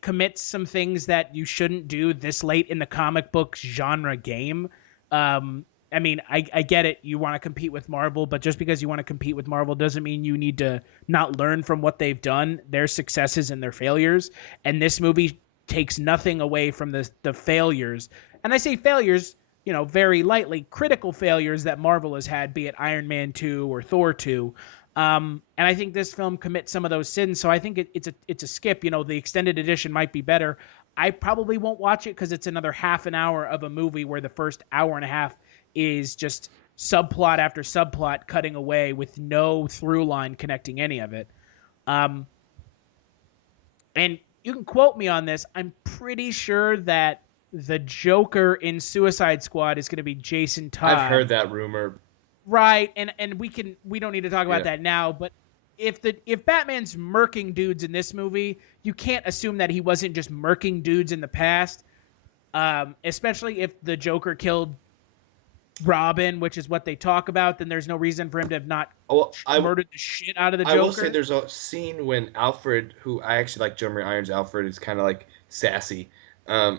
commits some things that you shouldn't do this late in the comic book genre game. I mean, I get it. You want to compete with Marvel, but just because you want to compete with Marvel doesn't mean you need to not learn from what they've done, their successes and their failures. And this movie takes nothing away from the failures. And I say failures, very lightly, critical failures that Marvel has had, be it Iron Man 2 or Thor 2. And I think this film commits some of those sins. So I think it's a skip. The extended edition might be better. I probably won't watch it because it's another half an hour of a movie where the first hour and a half is just subplot after subplot cutting away with no through line connecting any of it. And you can quote me on this. I'm pretty sure that the Joker in Suicide Squad is going to be Jason Todd. I've heard that rumor. Right, and we don't need to talk about that now, but if Batman's murking dudes in this movie, you can't assume that he wasn't just murking dudes in the past. Especially if the Joker killed Robin, which is what they talk about, then there's no reason for him to have not murdered the shit out of the Joker. I will say there's a scene when Alfred, who I actually like Jeremy Irons' Alfred, is kind of like sassy. I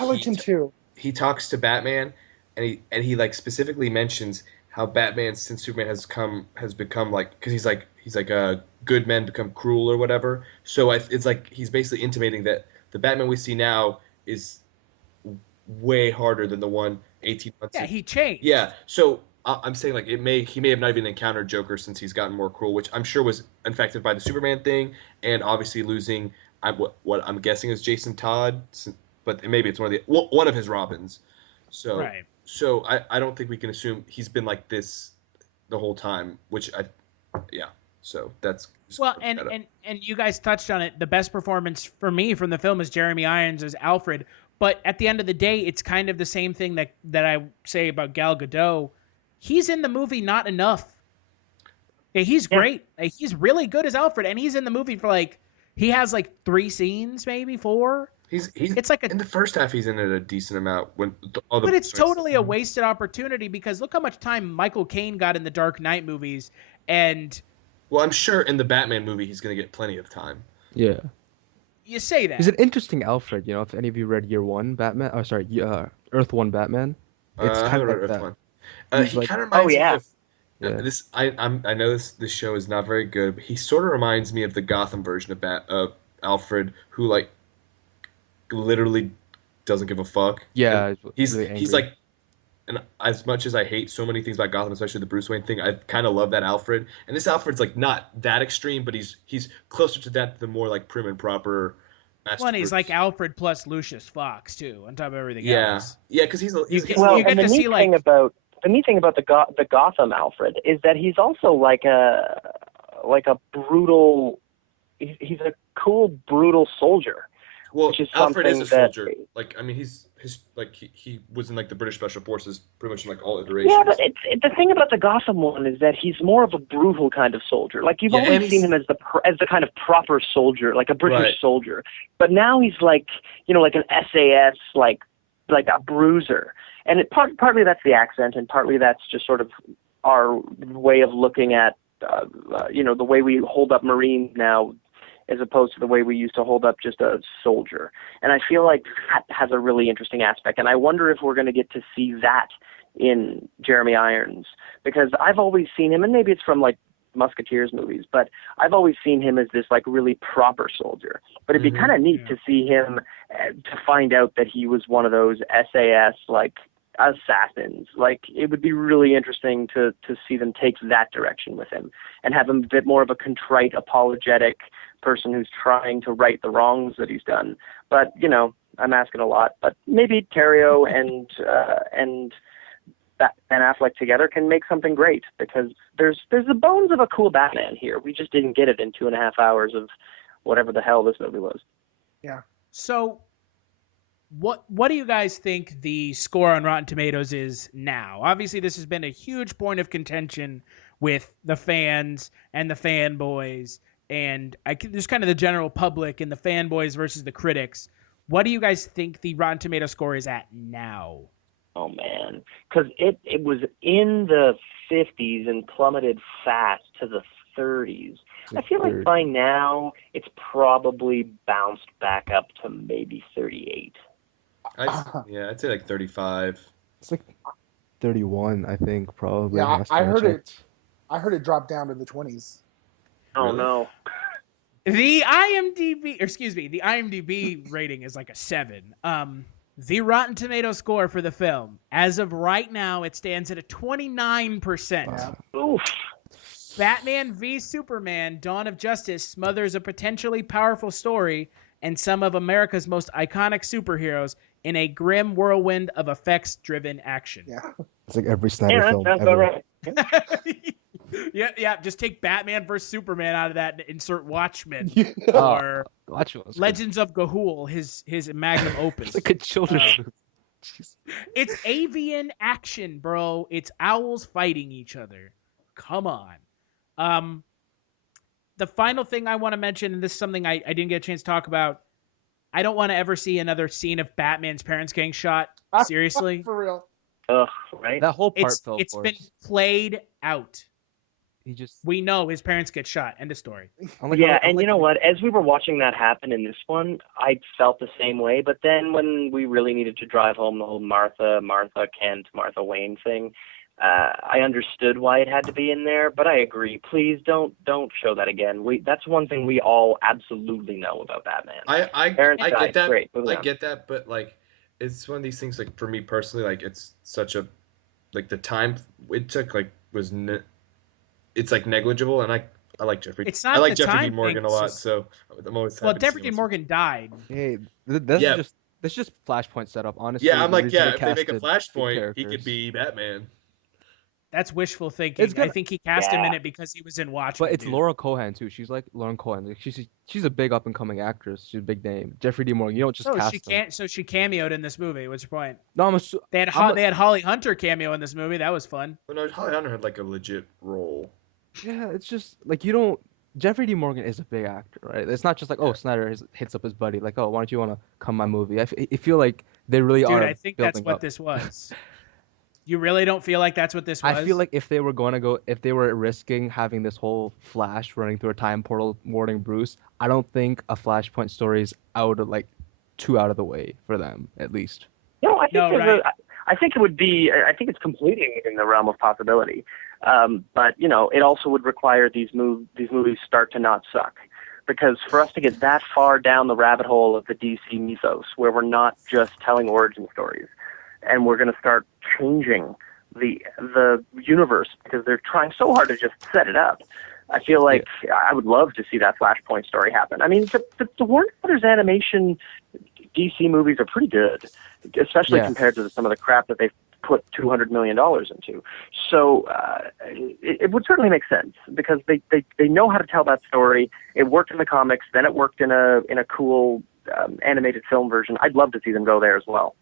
liked him too. He talks to Batman, and he like specifically mentions how Batman, since Superman has become like, because he's like a good men become cruel or whatever. So it's like he's basically intimating that the Batman we see now is way harder than the one 18 months ago. Yeah, he changed. Yeah, so I'm saying like he may have not even encountered Joker since he's gotten more cruel, which I'm sure was infected by the Superman thing, and obviously losing what I'm guessing is Jason Todd, but maybe it's one of his Robins. So right. So I don't think we can assume he's been like this the whole time, so that's well, and you guys touched on it. The best performance for me from the film is Jeremy Irons as Alfred. But at the end of the day, it's kind of the same thing that I say about Gal Gadot. He's in the movie not enough. He's great. He's really good as Alfred, and he's in the movie for he has 3 scenes, maybe 4. It's like in the first half he's in it a decent amount but it's totally a wasted opportunity because look how much time Michael Caine got in the Dark Knight movies, and well, I'm sure in the Batman movie he's going to get plenty of time. Yeah. You say that. He's an interesting Alfred, if any of you read Year One Batman, Earth One Batman. It's kind of like Earth One. He kind of reminds me of this. I know this show is not very good, but he sort of reminds me of the Gotham version of Alfred, who literally doesn't give a fuck. Yeah, and he's really he's like, and as much as I hate so many things about Gotham, especially the Bruce Wayne thing, I kind of love that Alfred. And this Alfred's not that extreme, but he's closer to that than more prim and proper. Well, and he's like Alfred plus Lucius Fox too, on top of everything else. Yeah, because he's you get to see the neat thing about the Gotham Alfred is that he's also like a brutal. He's a cool, brutal soldier. Well, which is Alfred is a soldier. He was in the British Special Forces pretty much in all iterations. Yeah, but the thing about the Gotham one is that he's more of a brutal kind of soldier. You've always seen him as the kind of proper soldier, like a British soldier. But now he's like an SAS, like a bruiser. And partly that's the accent, and partly that's just sort of our way of looking at the way we hold up Marines now, as opposed to the way we used to hold up just a soldier. And I feel like that has a really interesting aspect. And I wonder if we're going to get to see that in Jeremy Irons, because I've always seen him, and maybe it's from Musketeers movies, but I've always seen him as this really proper soldier. But it'd be kind of neat to see him, to find out that he was one of those SAS assassins. It would be really interesting to see them take that direction with him and have him a bit more of a contrite, apologetic person who's trying to right the wrongs that he's done. But I'm asking a lot. But maybe Terrio and Ben Affleck together can make something great, because there's the bones of a cool Batman here. We just didn't get it in 2.5 hours of whatever the hell this movie was. Yeah. So what do you guys think the score on Rotten Tomatoes is now? Obviously, this has been a huge point of contention with the fans and the fanboys, and there's kind of the general public and the fanboys versus the critics. What do you guys think the Rotten Tomato score is at now? Oh, man. Because it was in the 50s and plummeted fast to the 30s. I feel like by now it's probably bounced back up to maybe 38. I'd say 35. It's 31, I think, probably. Yeah, I heard it drop down to the 20s. Oh, no. The IMDb rating is a 7. The Rotten Tomato score for the film, as of right now, it stands at a 29%. Oof. Batman v Superman: Dawn of Justice smothers a potentially powerful story and some of America's most iconic superheroes in a grim whirlwind of effects-driven action. Yeah. It's like every Snyder film that's ever. all right. Yeah. Just take Batman versus Superman out of that and insert Watchmen Oh, or Watchmen was good. Legends of Ga'Hoole, his magnum opus. It's like a children's movie. Jeez. It's avian action, bro. It's owls fighting each other. Come on. The final thing I want to mention, and this is something I didn't get a chance to talk about. I don't want to ever see another scene of Batman's parents getting shot. Seriously. For real. Ugh, right? That whole part It's been played out. He just We know his parents get shot. End of story. You know what? As we were watching that happen in this one, I felt the same way. But then when we really needed to drive home the whole Martha Kent, Martha Wayne thing, I understood why it had to be in there. But I agree. Please don't show that again. That's one thing we all absolutely know about Batman. I get that. Great. I get that, but like, it's one of these things. Like for me personally, like it's such a like the time it took it's like negligible, and I like Jeffrey. It's not I like the Jeffrey time Dean Morgan thing, a it's lot, just- so I'm always Well, happy to Jeffrey see Dean him. Morgan died. hey, that's Yeah. just Flashpoint setup. Honestly, Yeah, I'm the like, reason yeah, they if they make a casted good Flashpoint, he characters. could be Batman. That's wishful thinking. It's good. I think he cast him Yeah. in it because he was in Watchmen. But it's dude. Laura Cohan too. She's like Lauren Cohan. Like she's a big up and coming actress. She's a big name. Jeffrey D. Morgan. You don't just Oh, cast she him. can't. So she cameoed in this movie. What's your point? No, They had they had Holly Hunter cameo in this movie. That was fun. Well, no, Holly Hunter had like a legit role. Yeah, it's just like you don't. Jeffrey D. Morgan is a big actor, right? It's not just like, oh, Snyder hits up his buddy, like, oh, why don't you want to come my movie? I feel like they really Dude, are. I think that's building what up. this was. You really don't feel like that's what this was? I feel like if they were risking having this whole Flash running through a time portal warning Bruce, I don't think a Flashpoint story is too out of the way for them, at least. No, I think right. I think it would be. I think it's completely in the realm of possibility. But it also would require these movies start to not suck, because for us to get that far down the rabbit hole of the DC mythos, where we're not just telling origin stories, and we're going to start changing the universe because they're trying so hard to just set it up. I feel like I would love to see that Flashpoint story happen. I mean, the Warner Brothers animation DC movies are pretty good, especially compared to some of the crap that they've put $200 million into. So it would certainly make sense because they know how to tell that story. It worked in the comics, then it worked in a cool animated film version. I'd love to see them go there as well.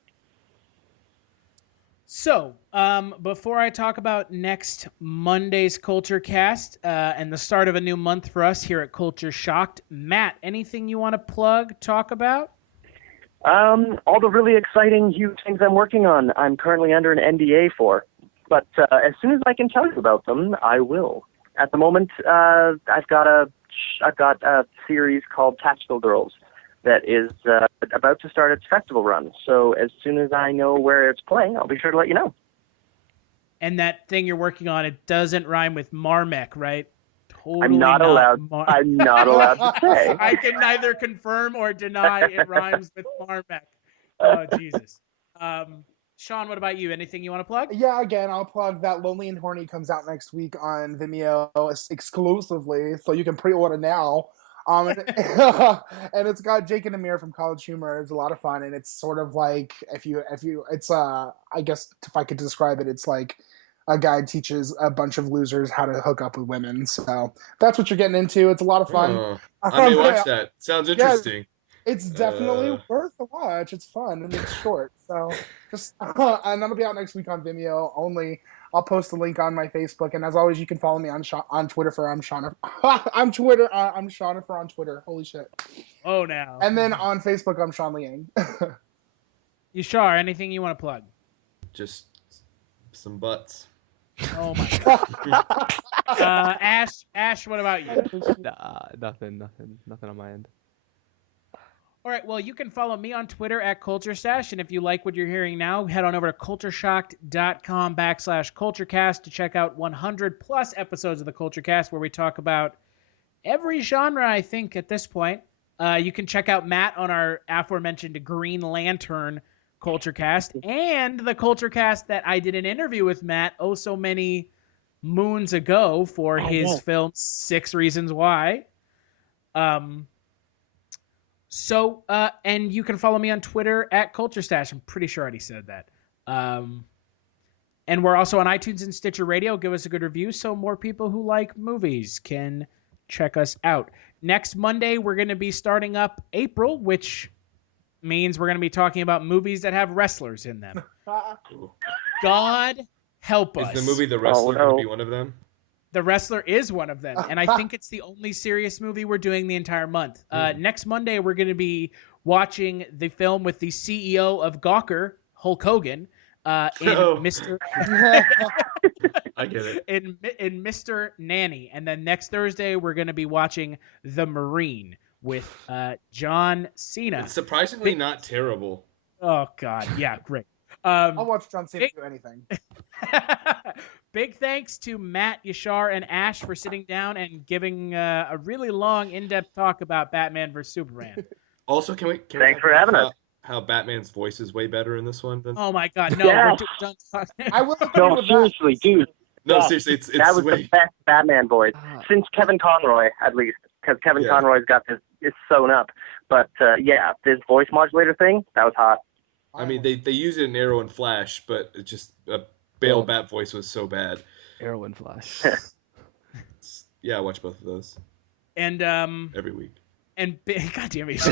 So, before I talk about next Monday's Kulturecast and the start of a new month for us here at Culture Shocked, Matt, anything you want to plug, talk about? All the really exciting, huge things I'm working on, I'm currently under an NDA for. But as soon as I can tell you about them, I will. At the moment, I've got a series called Tactical Girls that is about to start its festival run. So as soon as I know where it's playing, I'll be sure to let you know. And that thing you're working on, it doesn't rhyme with Marmec, right? Totally I'm not allowed to say. I can neither confirm or deny it rhymes with Marmec. Oh, Jesus. Sean, what about you? Anything you want to plug? Yeah, again, I'll plug that Lonely and Horny comes out next week on Vimeo exclusively, so you can pre-order now. And it's got Jake and Amir from College Humor. It's a lot of fun, and it's sort of like it's I guess if I could describe it, it's like a guy teaches a bunch of losers how to hook up with women. So that's what you're getting into. It's a lot of fun. Oh, I may watch that. Sounds interesting. It's definitely worth a watch. It's fun and it's short. So just and that'll be out next week on Vimeo only. I'll post the link on my Facebook, and as always, you can follow me on Twitter for I'm Sean on Twitter. Holy shit! Oh, now. And then on Facebook, I'm Sean Liang. Yashar, anything you want to plug? Just some butts. Oh my god. Ash, what about you? Nothing on my end. All right, well, you can follow me on Twitter at CultureStash, and if you like what you're hearing now, head on over to cultureshocked.com/Kulturecast to check out 100+ episodes of the Kulturecast where we talk about every genre, I think, at this point. You can check out Matt on our aforementioned Green Lantern Kulturecast and the Kulturecast that I did an interview with Matt so many moons ago for his film 6 Reasons Why. So, and you can follow me on Twitter at CultureStash. I'm pretty sure I already said that. And we're also on iTunes and Stitcher Radio. Give us a good review so more people who like movies can check us out. Next Monday, we're going to be starting up April, which means we're going to be talking about movies that have wrestlers in them. God help us. Is the movie The Wrestler going to be one of them? The Wrestler is one of them, and I think it's the only serious movie we're doing the entire month. Next Monday, we're going to be watching the film with the CEO of Gawker, Hulk Hogan, Mr. I get it. In Mr. Nanny. And then next Thursday, we're going to be watching The Marine with John Cena. It's surprisingly not terrible. Oh, God. Yeah, great. I'll watch John Cena do anything. Big thanks to Matt, Yashar, and Ash for sitting down and giving a really long, in-depth talk about Batman vs. Superman. Also, can we Thanks for having us. How Batman's voice is way better in this one than... Oh my God, no! Yes. We're done talking. I will agree No, with seriously, dude. No, Yes. seriously, it's That was way... the best Batman voice since Kevin Conroy, at least, because Kevin Conroy's got this it's sewn up. But yeah, this voice modulator thing, that was hot. I mean, they use it in Arrow and Flash, but it just Bale Bat voice was so bad. Arrow and Flash. Yeah, I watch both of those. And every week. And God damn it,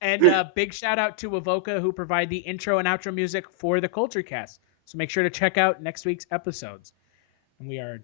and big shout out to Avoca, who provide the intro and outro music for the Kulturecast. So make sure to check out next week's episodes. And we are